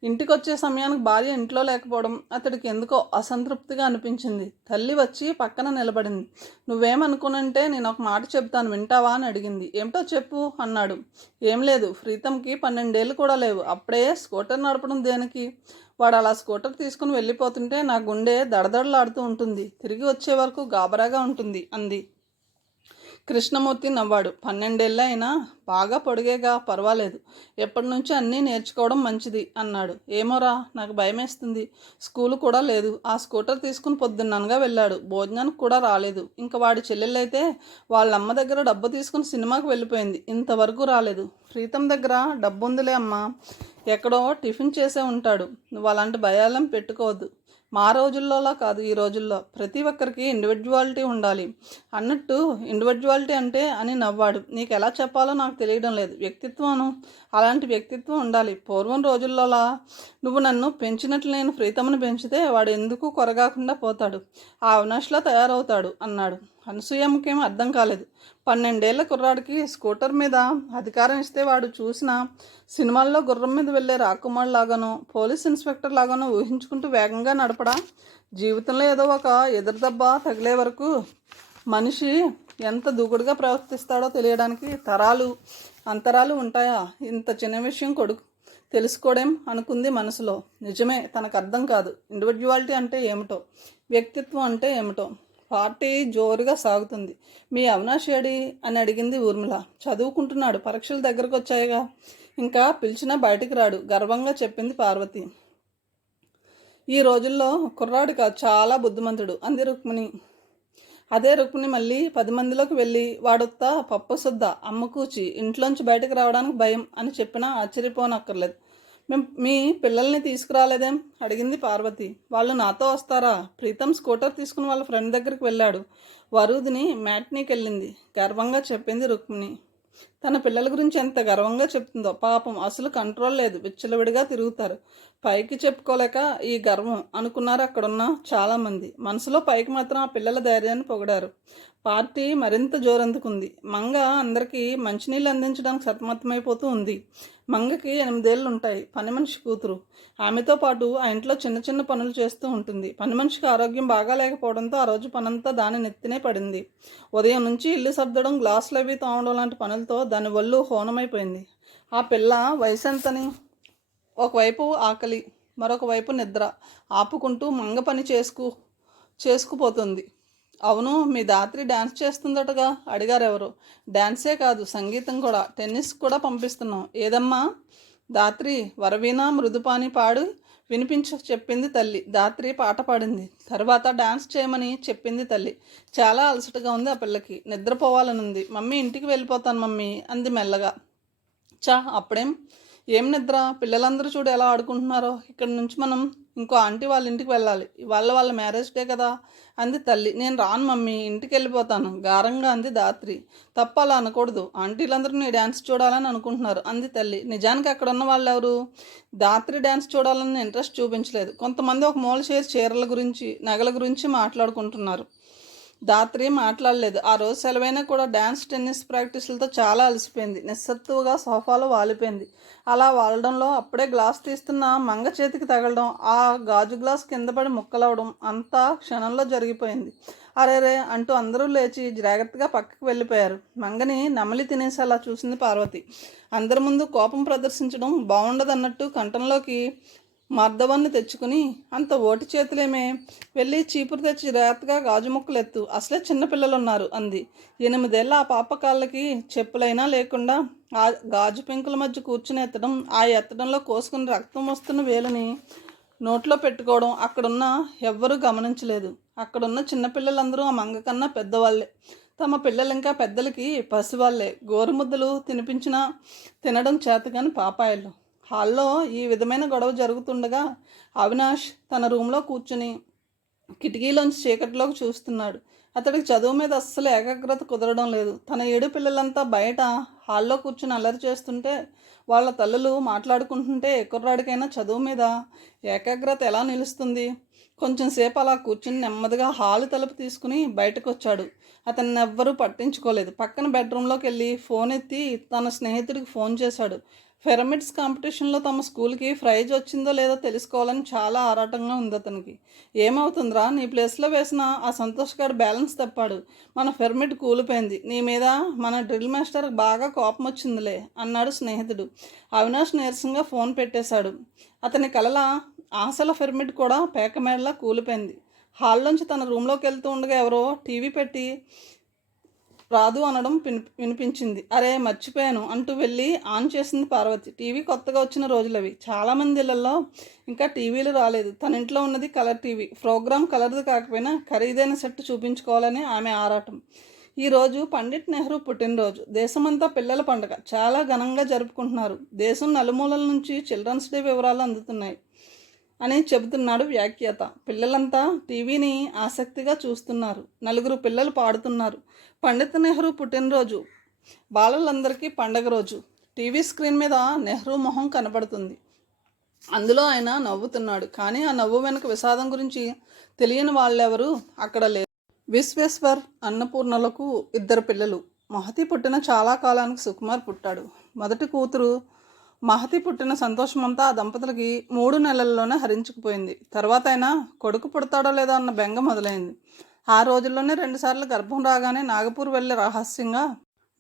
ఇంటికి వచ్చే సమయానికి భార్య ఇంట్లో లేకపోవడం అతడికి ఎందుకో అసంతృప్తిగా అనిపించింది. తల్లి వచ్చి పక్కన నిలబడింది. నువ్వేమనుకునంటే నేను ఒక మాట చెప్తాను, వింటావా అని అడిగింది. ఏమిటో చెప్పు అన్నాడు. ఏం లేదు, ప్రీతంకి 12 ఏళ్ళు కూడా లేవు. అప్పుడే స్కూటర్ నడపడం దేనికి? వాడు అలా స్కూటర్ తీసుకుని వెళ్ళిపోతుంటే నా గుండె దడదడలాడుతూ ఉంటుంది. తిరిగి వచ్చే వరకు గాబరాగా ఉంటుంది అంది. కృష్ణమూర్తి నవ్వాడు. 12 ఏళ్ళ అయినా బాగా పొడిగేగా, పర్వాలేదు. ఎప్పటి నుంచో అన్నీ నేర్చుకోవడం మంచిది అన్నాడు. ఏమోరా, నాకు భయమేస్తుంది. స్కూలు కూడా లేదు. ఆ స్కూటర్ తీసుకుని పొద్దున్ననగా వెళ్ళాడు. భోజనానికి కూడా రాలేదు. ఇంకా వాడి చెల్లెళ్ళైతే వాళ్ళ అమ్మ దగ్గర డబ్బు తీసుకుని సినిమాకి వెళ్ళిపోయింది. ఇంతవరకు రాలేదు. ప్రీతం దగ్గర డబ్బు ఉందిలే అమ్మా, ఎక్కడో టిఫిన్ చేసే ఉంటాడు. నువ్వు అలాంటి భయాలం పెట్టుకోవద్దు. మా రోజుల్లోలా కాదు, ఈ రోజుల్లో ప్రతి ఒక్కరికి ఇండివిజువాలిటీ ఉండాలి. అన్నట్టు ఇండివిజువాలిటీ అంటే అని నవ్వాడు. నీకు ఎలా చెప్పాలో నాకు తెలియడం లేదు. వ్యక్తిత్వం, అలాంటి వ్యక్తిత్వం ఉండాలి. పూర్వం రోజుల్లోలా నువ్వు నన్ను పెంచినట్లు నేను ప్రీతమును పెంచితే వాడు ఎందుకు కొరగాకుండా పోతాడు, ఆ అవినాష్లా తయారవుతాడు అన్నాడు. అనసూయమ్మకేం అర్థం కాలేదు. 12 ఏళ్ల కుర్రాడికి స్కూటర్ మీద అధికారం ఇస్తే వాడు చూసిన సినిమాల్లో గుర్రం మీద వెళ్ళే రాకుమార్ లాగానో, పోలీస్ ఇన్స్పెక్టర్ లాగానో ఊహించుకుంటూ వేగంగా నడపడా? జీవితంలో ఏదో ఒక ఎదురుదెబ్బ తగిలే వరకు మనిషి ఎంత దూకుడుగా ప్రవర్తిస్తాడో తెలియడానికి అంతరాలు ఉంటాయా? ఇంత చిన్న విషయం కొడుకు తెలుసుకోవడం అనుకుంది మనసులో. నిజమే, తనకు అర్థం కాదు ఇండివిజువాలిటీ అంటే ఏమిటో, వ్యక్తిత్వం అంటే ఏమిటో. పార్టీ జోరుగా సాగుతుంది. మీ అవినాష్ ఏడి అని అడిగింది ఊర్మిళ. చదువుకుంటున్నాడు, పరీక్షలు దగ్గరకు వచ్చాయిగా, ఇంకా పిలిచినా బయటికి రాడు గర్వంగా చెప్పింది పార్వతి. ఈ రోజుల్లో కుర్రాడు కాదు, చాలా బుద్ధిమంతుడు అంది రుక్మిణి. అదే రుక్మిణి మళ్ళీ 10 మందిలోకి వెళ్ళి వాడొత్తా పప్పు సుద్ద అమ్మకూచి ఇంట్లోంచి బయటకు రావడానికి భయం అని చెప్పినా ఆశ్చర్యపోనక్కర్లేదు. మీ పిల్లల్ని తీసుకురాలేదేం అడిగింది పార్వతి. వాళ్ళు నాతో వస్తారా? ప్రీతం స్కూటర్ తీసుకుని వాళ్ళ ఫ్రెండ్ దగ్గరికి వెళ్ళాడు. వరుదిని మ్యాట్నీకి వెళ్ళింది గర్వంగా చెప్పింది రుక్మిణి. తన పిల్లల గురించి ఎంత గర్వంగా చెప్తుందో. పాపం అసలు కంట్రోల్ లేదు, విచ్చలవిడిగా తిరుగుతారు. పైకి చెప్పుకోలేక ఈ గర్వం అనుకున్నారు అక్కడున్న చాలామంది. మనసులో పైకి మాత్రం ఆ పిల్లల ధైర్యాన్ని పొగిడారు. పార్టీ మరింత జోరందుకుంది. మంగ అందరికీ మంచినీళ్ళు అందించడానికి సతమతమైపోతూ ఉంది. మంగకి 8 ఏళ్ళు ఉంటాయి. పని మనిషి కూతురు. ఆమెతో పాటు ఆ ఇంట్లో చిన్న చిన్న పనులు చేస్తూ ఉంటుంది. పని మనిషికి ఆరోగ్యం బాగా లేకపోవడంతో ఆ రోజు పనంతా దాని నెత్తినే పడింది. ఉదయం నుంచి ఇల్లు సర్దడం, గ్లాసులు అవి తోమడం లాంటి పనులతో దాని ఒళ్ళు హోనమైపోయింది. ఆ పిల్ల వయసు ఎంతని? ఒకవైపు ఆకలి, మరొక వైపు నిద్ర ఆపుకుంటూ మంగ పని చేసుకుపోతుంది. అవును, మీ దాత్రి డ్యాన్స్ చేస్తుందటగా అడిగారు ఎవరు. డ్యాన్సే కాదు, సంగీతం కూడా, టెన్నిస్ కూడా పంపిస్తున్నాం. ఏదమ్మా? దాత్రి వరవీణ మృదుపాని పాడు చెప్పింది తల్లి. దాత్రి పాట పాడింది. తర్వాత డాన్స్ చేయమని చెప్పింది తల్లి. చాలా అలసటగా ఉంది ఆ పిల్లకి. నిద్రపోవాలనుంది. మమ్మీ ఇంటికి వెళ్ళిపోతాను మమ్మీ అంది మెల్లగా. అప్పుడేం? ఏం నిద్ర? పిల్లలందరూ చూడు ఎలా ఆడుకుంటున్నారో. ఇక్కడి నుంచి మనం ఇంకో ఆంటీ వాళ్ళ ఇంటికి వెళ్ళాలి. వాళ్ళ మ్యారేజ్ డే కదా అంది తల్లి. నేను రాను మమ్మీ, ఇంటికి వెళ్ళిపోతాను గారంగా అంది దాత్రి. తప్ప అలా అనకూడదు. ఆంటీలందరూ నీ డ్యాన్స్ చూడాలని అనుకుంటున్నారు అంది తల్లి. నిజానికి అక్కడ ఉన్న వాళ్ళు ఎవరు? దాత్రి డ్యాన్స్ చూడాలని ఇంట్రెస్ట్ చూపించలేదు. కొంతమంది ఒక మూల చేసి చీరల గురించి నగల గురించి మాట్లాడుకుంటున్నారు. దాత్రి మాట్లాడలేదు. ఆ రోజు సెలవైనా కూడా డ్యాన్స్ టెన్నిస్ ప్రాక్టీసులతో చాలా అలసిపోయింది. నిస్సత్తువుగా సోఫాలో వాలిపోయింది. అలా వాలడంలో అప్పుడే గ్లాస్ తీస్తున్న మంగ చేతికి తగలడం, ఆ గాజు గ్లాస్ కింద పడి ముక్కలవడం అంతా క్షణంలో జరిగిపోయింది. అరేరే అంటూ అందరూ లేచి జాగ్రత్తగా పక్కకు వెళ్ళిపోయారు. మంగని నమలి తినేసేలా చూసింది పార్వతి. అందరి ముందు కోపం ప్రదర్శించడం బాగుండదన్నట్టు కంఠంలోకి మర్దవన్ని తెచ్చుకుని, అంత ఓటి చేతులేమే, వెళ్ళి చీపురు తెచ్చి జాగ్రత్తగా గాజు ముక్కలు ఎత్తు, అసలే చిన్నపిల్లలున్నారు అంది. 8 ఏళ్ళ ఆ పాప కాళ్ళకి చెప్పులైనా లేకుండా ఆ గాజు పెంకుల మధ్య కూర్చుని ఎత్తడం, ఆ ఎత్తడంలో కోసుకుని రక్తం వస్తున్న వేలుని నోట్లో పెట్టుకోవడం అక్కడున్న ఎవ్వరూ గమనించలేదు. అక్కడున్న చిన్నపిల్లలందరూ ఆ మంగ కన్నా పెద్దవాళ్ళే. తమ పిల్లలు ఇంకా పెద్దలకి పసివాళ్లే. గోరుముద్దలు తినిపించినా తినడం చేతగాని పాపాయలు. హాల్లో ఈ విధమైన గొడవ జరుగుతుండగా అవినాష్ తన రూమ్లో కూర్చుని కిటికీలోంచి చీకటిలోకి చూస్తున్నాడు. అతడికి చదువు మీద అస్సలు ఏకాగ్రత కుదరడం లేదు. తన 7 పిల్లలంతా బయట హాల్లో కూర్చుని అల్లరి చేస్తుంటే, వాళ్ళ తల్లులు మాట్లాడుకుంటుంటే కుర్రాడికైనా చదువు మీద ఏకాగ్రత ఎలా నిలుస్తుంది? కొంచెం సేపు అలా కూర్చుని నెమ్మదిగా హాలు తలుపు తీసుకుని బయటకు వచ్చాడు. అతన్ని ఎవ్వరూ పట్టించుకోలేదు. పక్కన బెడ్రూమ్లోకి వెళ్ళి ఫోన్ ఎత్తి తన స్నేహితుడికి ఫోన్ చేశాడు. పిరమిడ్స్ కాంపిటీషన్లో తమ స్కూల్కి ప్రైజ్ వచ్చిందో లేదో తెలుసుకోవాలని చాలా ఆరాటంగా ఉంది అతనికి. ఏమవుతుందిరా, నీ ప్లేస్లో వేసిన ఆ సంతోష్ గారు బ్యాలెన్స్ తప్పాడు. మన పిరమిడ్ కూలిపోయింది. నీ మీద మన డ్రిల్ మాస్టర్ బాగా కోపం వచ్చిందిలే అన్నాడు స్నేహితుడు. అవినాష్ నీరసంగా ఫోన్ పెట్టేశాడు. అతని కలల ఆశల పిరమిడ్ కూడా పేకమేడలా కూలిపోయింది. హాల్లోంచి తన రూమ్లోకి వెళ్తూ ఉండగా ఎవరో టీవీ పెట్టి రాదు అనడం వినిపించింది. అరే మర్చిపోయాను అంటూ వెళ్ళి ఆన్ చేసింది పార్వతి. టీవీ కొత్తగా వచ్చిన రోజులవి. చాలామంది ఇళ్లలో ఇంకా టీవీలు రాలేదు. తన ఇంట్లో ఉన్నది కలర్ టీవీ. ప్రోగ్రాం కలర్ది కాకపోయినా ఖరీదైన సెట్ చూపించుకోవాలని ఆమె ఆరాటం. ఈరోజు పండిట్ నెహ్రూ పుట్టినరోజు. దేశమంతా పిల్లల పండుగ చాలా ఘనంగా జరుపుకుంటున్నారు. దేశం నలుమూలల నుంచి చిల్డ్రన్స్ డే వివరాలు అందుతున్నాయి అని చెబుతున్నాడు వ్యాఖ్యాత. పిల్లలంతా టీవీని ఆసక్తిగా చూస్తున్నారు. 4 పిల్లలు పాడుతున్నారు. పండిత్ నెహ్రూ పుట్టినరోజు బాలలందరికీ పండగ రోజు. టీవీ స్క్రీన్ మీద నెహ్రూ మొహం కనబడుతుంది. అందులో ఆయన నవ్వుతున్నాడు. కానీ ఆ నవ్వు వెనుక విషాదం గురించి తెలియని వాళ్ళెవరూ అక్కడ లేరు. విశ్వేశ్వర్ అన్నపూర్ణలకు 2 పిల్లలు. మహతి పుట్టిన చాలా కాలానికి సుకుమార్ పుట్టాడు. మొదటి కూతురు మహతి పుట్టిన సంతోషమంతా ఆ దంపతులకి 3 నెలల్లోనే హరించుకుపోయింది. తర్వాత అయినా కొడుకు పుడతాడో లేదో అన్న బెంగ మొదలైంది. ఆ రోజుల్లోనే 2 సార్లు గర్భం రాగానే నాగపూర్ వెళ్ళి రహస్యంగా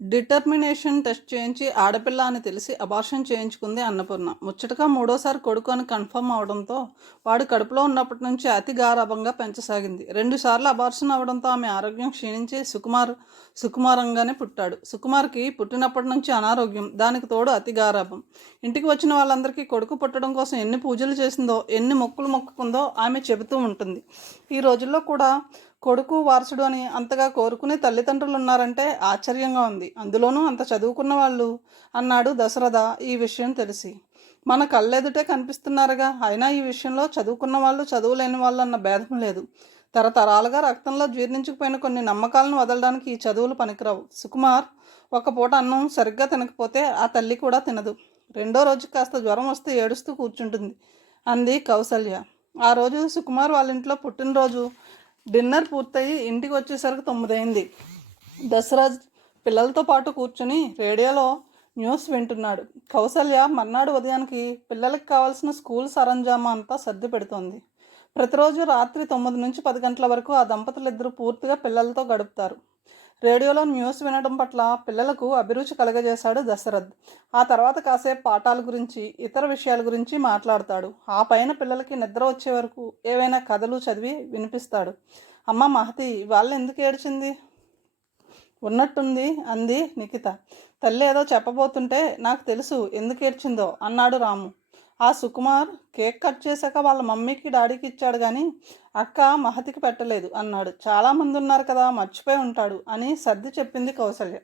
డిటర్మినేషన్ టెస్ట్ చేయించి ఆడపిల్ల అని తెలిసి అబార్షన్ చేయించుకుంది అన్నపూర్ణ. ముచ్చటగా 3వసారి కొడుకు అని కన్ఫర్మ్ అవడంతో వాడు కడుపులో ఉన్నప్పటి నుంచి అతి గారాభంగా పెంచసాగింది. 2 సార్లు అబార్షన్ అవడంతో ఆమె ఆరోగ్యం క్షీణించి సుకుమారంగానే పుట్టాడు. సుకుమార్కి పుట్టినప్పటి నుంచి అనారోగ్యం, దానికి తోడు అతి గారాభం. ఇంటికి వచ్చిన వాళ్ళందరికీ కొడుకు పుట్టడం కోసం ఎన్ని పూజలు చేసిందో, ఎన్ని మొక్కులు మొక్కుకుందో ఆమె చెబుతూ ఉంటుంది. ఈ రోజుల్లో కూడా కొడుకు వారసుడు అని అంతగా కోరుకునే తల్లిదండ్రులు ఉన్నారంటే ఆశ్చర్యంగా ఉంది. అందులోనూ అంత చదువుకున్న వాళ్ళు అన్నాడు దశరథ ఈ విషయం తెలిసి. మన కళ్ళెదుటే కనిపిస్తున్నారుగా, అయినా ఈ విషయంలో చదువుకున్న వాళ్ళు చదువులేని వాళ్ళు అన్న భేదం లేదు. తరతరాలుగా రక్తంలో జీర్ణించుకుపోయిన కొన్ని నమ్మకాలను వదలడానికి ఈ చదువులు పనికిరావు. సుకుమార్ ఒక పూట అన్నం సరిగ్గా తినకపోతే ఆ తల్లి కూడా తినదు. 2వ రోజు కాస్త జ్వరం వస్తే ఏడుస్తూ కూర్చుంటుంది అంది కౌసల్య. ఆ రోజు సుకుమార్ వాళ్ళ ఇంట్లో పుట్టినరోజు. డిన్నర్ పూర్తయి ఇంటికి వచ్చేసరికి 9 అయింది. దశరథ్ పిల్లలతో పాటు కూర్చుని రేడియోలో న్యూస్ వింటున్నాడు. కౌసల్య మర్నాడు ఉదయానికి పిల్లలకి కావాల్సిన స్కూల్ సరంజామా అంతా సర్ది పెడుతోంది. ప్రతిరోజు రాత్రి 9 నుంచి 10 గంటల వరకు ఆ దంపతులిద్దరూ పూర్తిగా పిల్లలతో గడుపుతారు. రేడియోలో న్యూస్ వినడం పట్ల పిల్లలకు అభిరుచి కలగజేశాడు దశరథ్. ఆ తర్వాత కాసేపు పాఠాల గురించి, ఇతర విషయాల గురించి మాట్లాడతాడు. ఆ పైన పిల్లలకి నిద్ర వచ్చే వరకు ఏవైనా కథలు చదివి వినిపిస్తాడు. అమ్మ మహతి ఇవాళ ఎందుకు ఏడ్చింది? ఉన్నట్టుంది అంది నిఖిత. తల్లి ఏదో చెప్పబోతుంటే నాకు తెలుసు ఎందుకు ఏడ్చిందో అన్నాడు రాము. ఆ సుకుమార్ కేక్ కట్ చేశాక వాళ్ళ మమ్మీకి డాడీకి ఇచ్చాడు కానీ అక్క మహతికి పెట్టలేదు అన్నాడు. చాలామంది ఉన్నారు కదా, మర్చిపోయి ఉంటాడు అని సర్ది చెప్పింది కౌసల్య.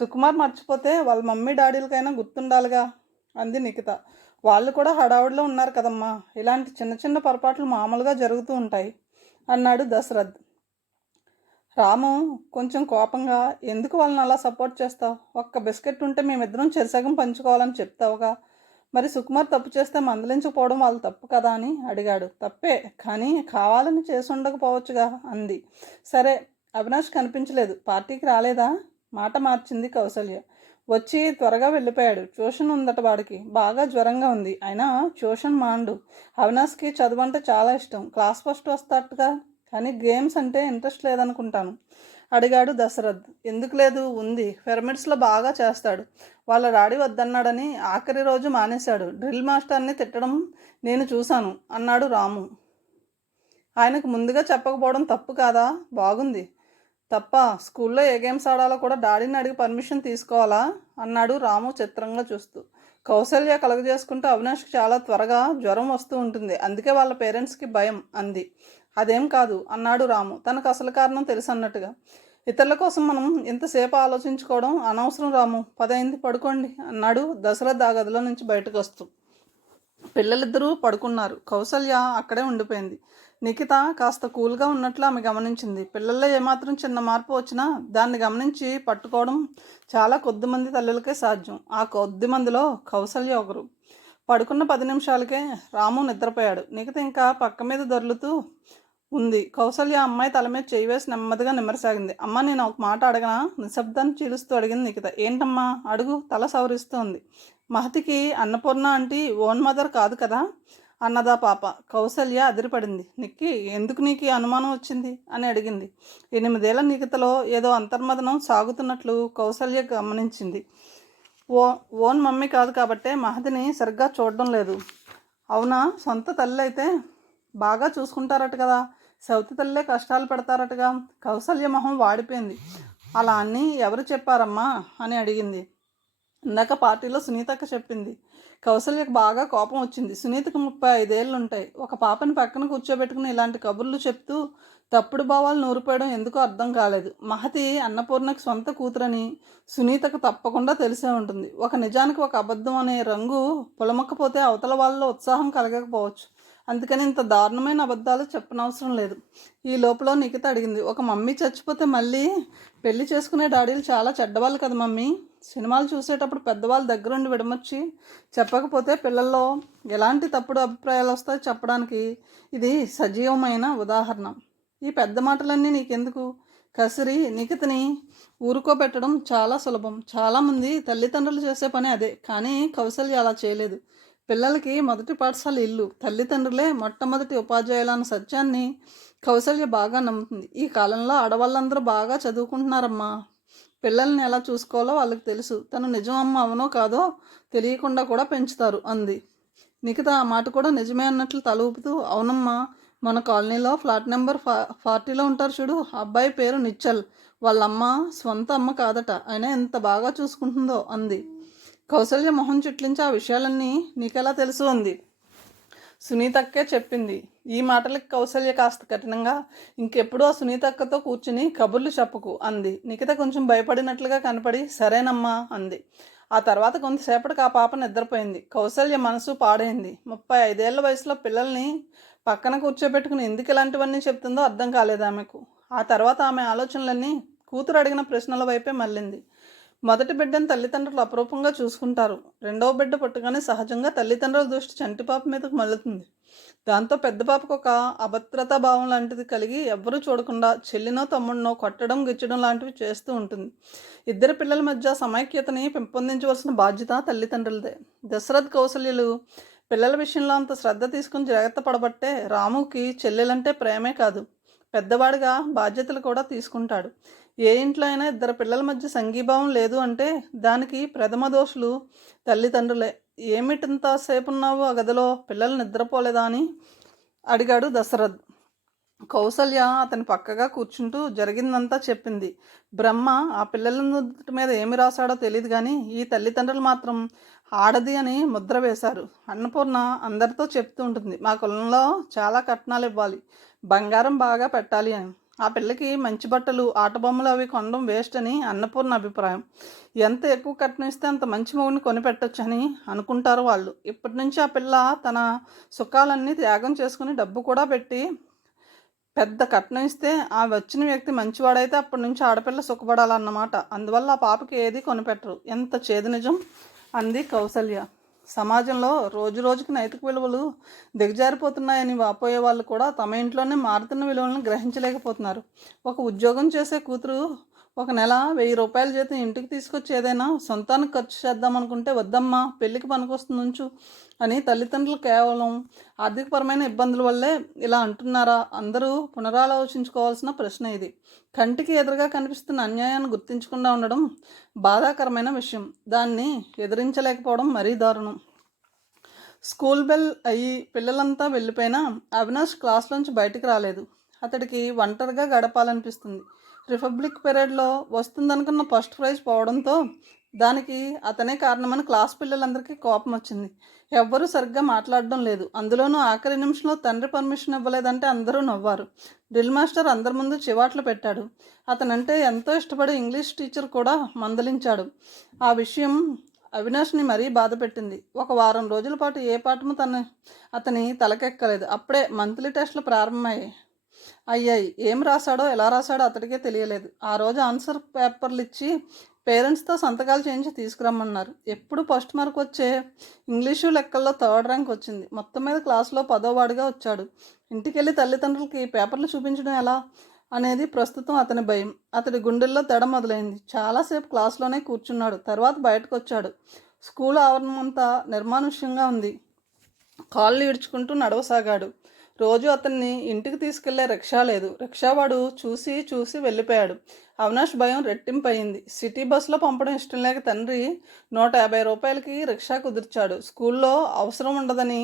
సుకుమార్ మర్చిపోతే వాళ్ళ మమ్మీ డాడీలకైనా గుర్తుండాలిగా అంది నిఖిత. వాళ్ళు కూడా హడావుడిలో ఉన్నారు కదమ్మా, ఇలాంటి చిన్న చిన్న పొరపాట్లు మామూలుగా జరుగుతూ ఉంటాయి అన్నాడు దశరథ్. రాము కొంచెం కోపంగా, ఎందుకు వాళ్ళని అలా సపోర్ట్ చేస్తావు? ఒక్క బిస్కెట్ ఉంటే మేమిద్దరం చెరిసగం పంచుకోవాలని చెప్తావుగా, మరి సుకుమార్ తప్పు చేస్తే మందలించకపోవడం వాళ్ళ తప్పు కదా అని అడిగాడు. తప్పే, కానీ కావాలని చేసి ఉండకపోవచ్చుగా అంది. సరే, అవినాష్ కనిపించలేదు, పార్టీకి రాలేదా? మాట మార్చింది కౌసల్య. వచ్చి త్వరగా వెళ్ళిపోయాడు. ట్యూషన్ ఉందట వాడికి, బాగా జ్వరంగా ఉంది. అయినా ట్యూషన్ మాండు. అవినాష్కి చదువు అంటే చాలా ఇష్టం, క్లాస్ ఫస్ట్ వస్తాట్టుగా, కానీ గేమ్స్ అంటే ఇంట్రెస్ట్ లేదనుకుంటాను అడిగాడు దశరథ్. ఎందుకు లేదు, ఉంది. పిరమిడ్స్లో బాగా చేస్తాడు. వాళ్ళ డాడీ వద్దన్నాడని ఆఖరి రోజు మానేశాడు. డ్రిల్ మాస్టర్ని తిట్టడం నేను చూశాను అన్నాడు రాము. ఆయనకు ముందుగా చెప్పకపోవడం తప్పు కాదా? బాగుంది. తప్ప స్కూల్లో ఏ గేమ్స్ ఆడాలో కూడా డాడీని అడిగి పర్మిషన్ తీసుకోవాలా అన్నాడు రాము చిత్రంగా చూస్తూ. కౌసల్య కలుగజేసుకుంటే అవినాష్కి చాలా త్వరగా జ్వరం వస్తూ ఉంటుంది, అందుకే వాళ్ళ పేరెంట్స్కి భయం అంది. అదేం కాదు అన్నాడు రాము, తనకు అసలు కారణం తెలుసు అన్నట్టుగా. ఇతరుల కోసం మనం ఎంతసేపు ఆలోచించుకోవడం అనవసరం రాము, పదైంది పడుకోండి అన్నాడు దశరథ్ ఆ గదిలో నుంచి బయటకు వస్తూ. పిల్లలిద్దరూ పడుకున్నారు. కౌసల్య అక్కడే ఉండిపోయింది. నిఖిత కాస్త కూల్గా ఉన్నట్లు ఆమె గమనించింది. పిల్లల్లో ఏమాత్రం చిన్న మార్పు వచ్చినా దాన్ని గమనించి పట్టుకోవడం చాలా కొద్ది మంది తల్లులకే సాధ్యం. ఆ కొద్ది మందిలో కౌసల్య ఒకరు. పడుకున్న 10 నిమిషాలకే రాము నిద్రపోయాడు. నిఖిత ఇంకా పక్క మీద దొర్లుతూ ఉంది. కౌసల్య అమ్మాయి తల మీద చేయి వేసి నెమ్మదిగా నిమ్మరసాగింది. అమ్మ, నేను ఒక మాట అడగనా? నిశ్శబ్దాన్ని చీలుస్తూ అడిగింది నిఖిత. ఏంటమ్మా? అడుగు, తల సవరిస్తోంది. మహతికి అన్నపూర్ణ ఆంటీ ఓన్ మదర్ కాదు కదా అన్నదా పాప. కౌసల్య అదిరిపడింది. నిక్కి, ఎందుకు నీకు అనుమానం వచ్చింది అని అడిగింది. 8 ఏళ్ల నిఖితలో ఏదో అంతర్మదనం సాగుతున్నట్లు కౌసల్య గమనించింది. ఓన్ మమ్మీ కాదు కాబట్టే మహతిని సరిగ్గా చూడడం లేదు. అవునా? సొంత తల్లి అయితే బాగా చూసుకుంటారట కదా, సౌతి తల్లే కష్టాలు పెడతారటగా. కౌసల్య మొహం వాడిపోయింది. అలా అని ఎవరు చెప్పారమ్మా అని అడిగింది. ఇందాక పార్టీలో సునీతక్క చెప్పింది. కౌసల్యకు బాగా కోపం వచ్చింది. సునీతకు 35 ఏళ్ళు ఉంటాయి. ఒక పాపని పక్కన కూర్చోబెట్టుకుని ఇలాంటి కబుర్లు చెప్తూ తప్పుడు భావాలు నూరిపోయడం ఎందుకో అర్థం కాలేదు. మహతి అన్నపూర్ణకి సొంత కూతురని సునీతకు తప్పకుండా తెలిసే ఉంటుంది. ఒక నిజానికి ఒక అబద్ధం అనే రంగు పొలమక్కపోతే అవతల వాళ్ళలో ఉత్సాహం కలగకపోవచ్చు. అందుకని ఇంత దారుణమైన అబద్ధాలు చెప్పనవసరం లేదు. ఈ లోపల నిఖిత అడిగింది, ఒక మమ్మీ చచ్చిపోతే మళ్ళీ పెళ్లి చేసుకునే డాడీలు చాలా చెడ్డవాళ్ళు కదా మమ్మీ. సినిమాలు చూసేటప్పుడు పెద్దవాళ్ళు దగ్గరుండి విడమర్చి చెప్పకపోతే పిల్లల్లో ఎలాంటి తప్పుడు అభిప్రాయాలు వస్తాయో చెప్పడానికి ఇది సజీవమైన ఉదాహరణ. ఈ పెద్ద మాటలన్నీ నీకెందుకు? కసిరి నిఖితని ఊరుకోబెట్టడం చాలా సులభం. చాలామంది తల్లిదండ్రులు చేసే పని అదే, కానీ కౌసల్య అలా చేయలేదు. పిల్లలకి మొదటి పాఠశాల ఇల్లు, తల్లిదండ్రులే మొట్టమొదటి ఉపాధ్యాయులన్న సత్యాన్ని కౌసల్య బాగా నమ్ముతుంది. ఈ కాలంలో ఆడవాళ్ళందరూ బాగా చదువుకుంటున్నారమ్మా. పిల్లల్ని ఎలా చూసుకోవాలో వాళ్ళకి తెలుసు. తను నిజం అమ్మ అవునో కాదో తెలియకుండా కూడా పెంచుతారు అంది. నిఖిత ఆ మాట కూడా నిజమే అన్నట్లు తల ఊపుతూ, అవునమ్మా, మన కాలనీలో ఫ్లాట్ నెంబర్ 40లో ఉంటారు చూడు, అబ్బాయి పేరు నిచ్చల్. వాళ్ళమ్మ సొంత అమ్మ కాదట, అయినా ఎంత బాగా చూసుకుంటుందో అంది. కౌసల్య మొహం చుట్లించి ఆ విషయాలన్నీ నీకెలా తెలుసు అంది. సునీతక్కే చెప్పింది. ఈ మాటలకి కౌసల్య కాస్త కఠినంగా, ఇంకెప్పుడు ఆ సునీతక్కతో కూర్చుని కబుర్లు చెప్పకు అంది. నిఖిత కొంచెం భయపడినట్లుగా కనపడి సరేనమ్మా అంది. ఆ తర్వాత కొంతసేపటికి ఆ పాప నిద్రపోయింది. కౌసల్య మనసు పాడైంది. 35 ఏళ్ల వయసులో పిల్లల్ని పక్కన కూర్చోబెట్టుకుని ఎందుకు ఇలాంటివన్నీ చెప్తుందో అర్థం కాలేదు ఆమెకు. ఆ తర్వాత ఆమె ఆలోచనలన్నీ కూతురు అడిగిన ప్రశ్నల వైపే మళ్ళింది. మొదటి బిడ్డను తల్లిదండ్రులు అపరూపంగా చూసుకుంటారు. రెండవ బిడ్డ పుట్టగానే సహజంగా తల్లిదండ్రుల దృష్టి చంటి పాప మీదకు మళ్ళుతుంది. దాంతో పెద్ద పాపకు ఒక అభద్రతా భావం లాంటిది కలిగి ఎవ్వరూ చూడకుండా చెల్లినో తమ్ముడినో కొట్టడం గిచ్చడం లాంటివి చేస్తూ ఉంటుంది. ఇద్దరు పిల్లల మధ్య సమైక్యతని పెంపొందించవలసిన బాధ్యత తల్లిదండ్రులదే. దశరథ్ కౌసల్యలు పిల్లల విషయంలో అంత శ్రద్ధ తీసుకుని జాగ్రత్త పడబట్టే రాముకి చెల్లెలంటే ప్రేమే కాదు, పెద్దవాడిగా బాధ్యతలు కూడా తీసుకుంటాడు. ఏ ఇంట్లో అయినా ఇద్దరు పిల్లల మధ్య సంఘీభావం లేదు అంటే దానికి ప్రథమ దోషులు తల్లిదండ్రులే. ఏమిటింతసేపు ఉన్నావు ఆ గదిలో, పిల్లలు నిద్రపోలేదా అని అడిగాడు దశరథ్. కౌసల్య అతని పక్కగా కూర్చుంటూ జరిగిందంతా చెప్పింది. బ్రహ్మ ఆ పిల్లల నుదుటి మీద ఏమి రాశాడో తెలియదు కానీ ఈ తల్లిదండ్రులు మాత్రం ఆడది అని ముద్ర వేశారు. అన్నపూర్ణ అందరితో చెప్తూ ఉంటుంది, మా కులంలో చాలా కట్నాలు ఇవ్వాలి, బంగారం బాగా పెట్టాలి అని. ఆ పిల్లకి మంచి బట్టలు, ఆట బొమ్మలు అవి కొనడం వేస్ట్ అని అన్నపూర్ణ అభిప్రాయం. ఎంత ఎక్కువ కట్నం ఇస్తే అంత మంచి మొగుడిని కొనిపెట్టొచ్చు అని అనుకుంటారు వాళ్ళు. ఇప్పటి నుంచి ఆ పిల్ల తన సుఖాలన్నీ త్యాగం చేసుకుని డబ్బు కూడా పెట్టి పెద్ద కట్నం ఇస్తే ఆ వచ్చిన వ్యక్తి మంచివాడైతే అప్పటి నుంచి ఆడపిల్ల సుఖపడాలన్నమాట. అందువల్ల ఆ పాపకి ఏది కొనిపెట్టరు. ఎంత చేదు నిజం అంది కౌసల్య. సమాజంలో రోజు రోజుకి నైతిక విలువలు దిగజారిపోతున్నాయని వాపోయే వాళ్ళు కూడా తమ ఇంట్లోనే మారుతున్న విలువలను గ్రహించలేకపోతున్నారు. ఒక ఉద్యోగం చేసే కూతురు ఒక నెల 1000 రూపాయల జీతం ఇంటికి తీసుకొచ్చి ఏదైనా సొంతానికి ఖర్చు చేద్దామనుకుంటే వద్దమ్మా, పెళ్ళికి పనికొస్తుంది ఉంచు అని తల్లిదండ్రులు కేవలం ఆర్థికపరమైన ఇబ్బందుల వల్లే ఇలా అంటున్నారా? అందరూ పునరాలోచించుకోవాల్సిన ప్రశ్న ఇది. కంటికి ఎదురుగా కనిపిస్తున్న అన్యాయాన్ని గుర్తించకుండా ఉండడం బాధాకరమైన విషయం. దాన్ని ఎదిరించలేకపోవడం మరీ దారుణం. స్కూల్ బెల్ అయ్యి పిల్లలంతా వెళ్ళిపోయినా అవినాష్ క్లాస్లోంచి బయటికి రాలేదు. అతడికి ఒంటరిగా గడపాలనిపిస్తుంది. రిపబ్లిక్ పెరేడ్లో వస్తుందనుకున్న ఫస్ట్ ప్రైజ్ పోవడంతో దానికి అతనే కారణమని క్లాస్ పిల్లలందరికీ కోపం వచ్చింది. ఎవ్వరూ సరిగ్గా మాట్లాడడం లేదు. అందులోనూ ఆఖరి నిమిషంలో తండ్రి పర్మిషన్ ఇవ్వలేదంటే అందరూ నవ్వారు. డ్రిల్ మాస్టర్ అందరి ముందు చివాట్లు పెట్టాడు. అతనంటే ఎంతో ఇష్టపడే ఇంగ్లీష్ టీచర్ కూడా మందలించాడు. ఆ విషయం అవినాష్ని మరీ బాధ పెట్టింది. ఒక వారం రోజుల పాటు ఏ పాఠము అతని తలకెక్కలేదు. అప్పుడే మంత్లీ టెస్టులు అయ్యాయి. ఏం రాశాడో ఎలా రాశాడో అతడికే తెలియలేదు. ఆ రోజు ఆన్సర్ పేపర్లు ఇచ్చి పేరెంట్స్తో సంతకాలు చేయించి తీసుకురమ్మన్నారు. ఎప్పుడు ఫస్ట్ మార్క్ వచ్చే ఇంగ్లీషు లెక్కల్లో 3rd ర్యాంక్ వచ్చింది. మొత్తం మీద క్లాసులో 10వ వాడిగా వచ్చాడు. ఇంటికెళ్ళి తల్లిదండ్రులకి పేపర్లు చూపించడం ఎలా అనేది ప్రస్తుతం అతని భయం. అతడి గుండెల్లో దడ మొదలైంది. చాలాసేపు క్లాసులోనే కూర్చున్నాడు. తర్వాత బయటకు వచ్చాడు. స్కూల్ ఆవరణం అంతా నిర్మానుష్యంగా ఉంది. కాళ్ళు ఈడ్చుకుంటూ నడవసాగాడు. రోజు అతన్ని ఇంటికి తీసుకెళ్లే రిక్షా లేదు. రిక్షావాడు చూసి చూసి వెళ్ళిపోయాడు. అవినాష్ భయం రెట్టింపయింది. సిటీ బస్సులో పంపడం ఇష్టం లేక తండ్రి 150 రూపాయలకి రిక్షా కుదిర్చాడు. స్కూల్లో అవసరం ఉండదని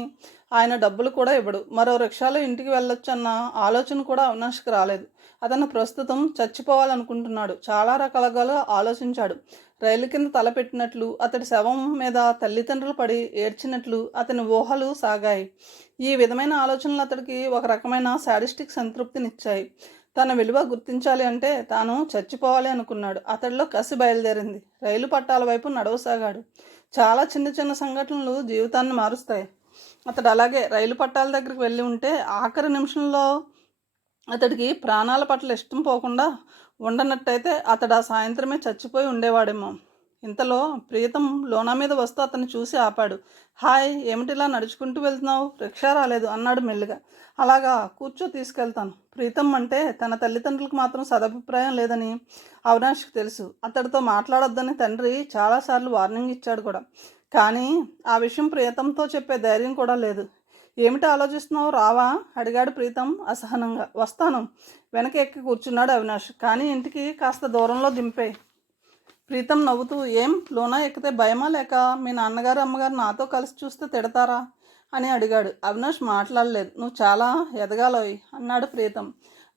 ఆయన డబ్బులు కూడా ఇవ్వడు. మరో రిక్షాలో ఇంటికి వెళ్ళొచ్చన్న ఆలోచన కూడా అవినాష్కి రాలేదు. అతను ప్రస్తుతం చచ్చిపోవాలనుకుంటున్నాడు. చాలా రకాలుగా ఆలోచించాడు. రైలు కింద తలపెట్టినట్లు, అతడి శవం మీద తల్లిదండ్రులు పడి ఏడ్చినట్లు అతని ఊహలు సాగాయి. ఈ విధమైన ఆలోచనలు అతడికి ఒక రకమైన శాడిస్టిక్ సంతృప్తినిచ్చాయి. తన విలువ గుర్తించాలి అంటే తాను చచ్చిపోవాలి అనుకున్నాడు. అతడిలో కసి బయలుదేరింది. రైలు పట్టాల వైపు నడవసాగాడు. చాలా చిన్న చిన్న సంఘటనలు జీవితాన్ని మారుస్తాయి. అతడు అలాగే రైలు పట్టాల దగ్గరికి వెళ్ళి ఉంటే ఆఖరి నిమిషంలో అతడికి ప్రాణాల పట్ల ఇష్టం పోకుండా ఉండనట్టయితే అతడు ఆ సాయంత్రమే చచ్చిపోయి ఉండేవాడేమో. ఇంతలో ప్రీతం లోనా మీద వస్తూ అతన్ని చూసి ఆపాడు. హాయ్, ఏమిటిలా నడుచుకుంటూ వెళ్తున్నావు? రిక్షా రాలేదు అన్నాడు మెల్లిగా. అలాగా, కూర్చో, తీసుకెళ్తాను. ప్రీతం అంటే తన తల్లిదండ్రులకు మాత్రం సదభిప్రాయం లేదని అవినాష్కి తెలుసు. అతడితో మాట్లాడొద్దని తండ్రి చాలాసార్లు వార్నింగ్ ఇచ్చాడు కూడా. కానీ ఆ విషయం ప్రీతంతో చెప్పే ధైర్యం కూడా లేదు. ఏమిటి ఆలోచిస్తున్నావు? రావా అడిగాడు ప్రీతం అసహనంగా. వస్తాను, వెనక ఎక్కి కూర్చున్నాడు అవినాష్. కానీ ఇంటికి కాస్త దూరంలో దింపే. ప్రీతం నవ్వుతూ, ఏం లోనా ఎక్కితే భయమా, లేక మీ నాన్నగారు అమ్మగారు నాతో కలిసి చూస్తే తిడతారా అని అడిగాడు. అవినాష్ మాట్లాడలేదు. నువ్వు చాలా ఎదగాలోయ్ అన్నాడు ప్రీతం.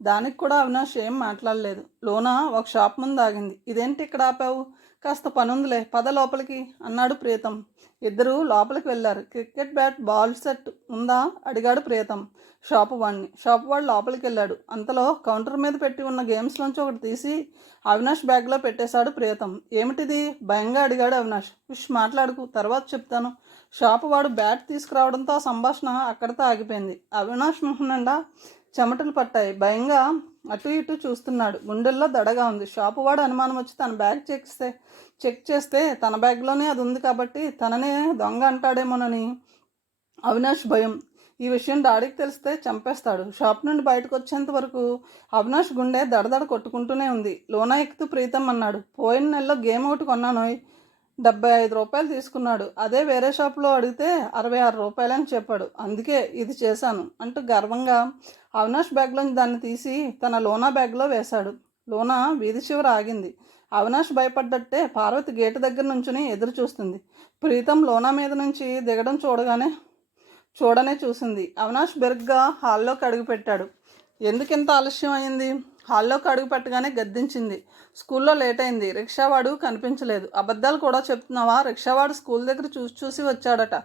దానికి కూడా అవినాష్ ఏం మాట్లాడలేదు. లోనా ఒక షాప్ ముందు ఆగింది. ఇదేంటి ఇక్కడ ఆపావు? కాస్త పనుందిలే, పద లోపలికి అన్నాడు ప్రీతం. ఇద్దరూ లోపలికి వెళ్ళారు. క్రికెట్ బ్యాట్, బాల్ సెట్ ఉందా అడిగాడు ప్రీతం షాపు వాడు లోపలికి వెళ్ళాడు. అంతలో కౌంటర్ మీద పెట్టి ఉన్న గేమ్స్లోంచి ఒకటి తీసి అవినాష్ బ్యాగ్లో పెట్టేశాడు ప్రీతం. ఏమిటిది భయంగా అడిగాడు అవినాష్. మాట్లాడుకు, తర్వాత చెప్తాను. షాపు వాడు బ్యాట్ తీసుకురావడంతో ఆ సంభాషణ అక్కడితో ఆగిపోయింది. అవినాష్ మొహం నిండా చెమటలు పట్టాయి. భయంగా అటు ఇటు చూస్తున్నాడు. గుండెల్లో దడగా ఉంది. షాపు వాడు అనుమానం వచ్చి తన బ్యాగ్ చెక్ చేస్తే తన బ్యాగ్లోనే అది ఉంది కాబట్టి తననే దొంగ అంటాడేమోనని అవినాష్ భయం. ఈ విషయం డాడీకి తెలిస్తే చంపేస్తాడు. షాప్ నుండి బయటకు వచ్చేంత వరకు అవినాష్ గుండె దడదడ కొట్టుకుంటూనే ఉంది. లోనా ఎక్కుతూ ప్రీతం అన్నాడు, పోయిన నెలలో గేమ్ ఒకటి కొన్నానోయ్, 75 రూపాయలు తీసుకున్నాడు. అదే వేరే షాప్లో అడిగితే 66 రూపాయలని చెప్పాడు. అందుకే ఇది చేశాను అంటూ గర్వంగా అవినాష్ బ్యాగ్లోంచి దాన్ని తీసి తన లోనా బ్యాగ్లో వేశాడు. లోన వీధి చివర ఆగింది. అవినాష్ భయపడ్డట్టే పార్వతి గేటు దగ్గర నుంచుని ఎదురు చూస్తుంది. ప్రీతం లోనా మీద నుంచి దిగడం చూడనే చూసింది. అవినాష్ బెరుగ్గా హాల్లోకి అడుగుపెట్టాడు. ఎందుకింత ఆలస్యం అయింది? హాల్లోకి అడుగు పెట్టగానే గద్దించింది. స్కూల్లో లేట్ అయింది, రిక్షావాడు కనిపించలేదు. అబద్ధాలు కూడా చెప్తున్నావా? రిక్షావాడు స్కూల్ దగ్గర చూసి వచ్చాడట.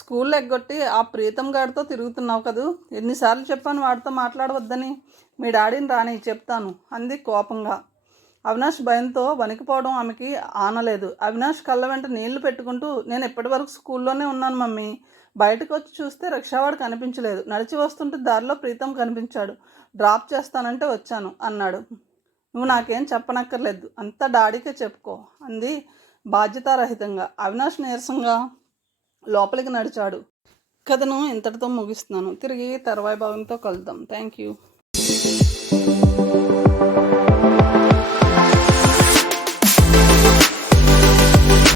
స్కూల్లో ఎగ్గొట్టి ఆ ప్రీతం గాడితో తిరుగుతున్నావు కదూ. ఎన్నిసార్లు చెప్పాను వాడితో మాట్లాడవద్దని. మీ డాడీని రాని చెప్తాను అంది కోపంగా. అవినాష్ భయంతో వణికిపోవడం ఆమెకి ఆనలేదు. అవినాష్ కళ్ళ వెంట నీళ్లు పెట్టుకుంటూ, నేను ఇప్పటి వరకు స్కూల్లోనే ఉన్నాను మమ్మీ. బయటకు వచ్చి చూస్తే రిక్షావాడు కనిపించలేదు. నడిచి వస్తుంటే దారిలో ప్రీతం కనిపించాడు. డ్రాప్ చేస్తానంటే వచ్చాను అన్నాడు. నువ్వు నాకేం చెప్పనక్కర్లేదు, అంతా డాడీకే చెప్పుకో అంది బాధ్యతారహితంగా. అవినాష్ నీరసంగా లోపలికి నడిచాడు. కథను ఇంతటితో ముగిస్తున్నాను. తిరిగి తర్వాయి భాగంతో కలుద్దాం. Thank you.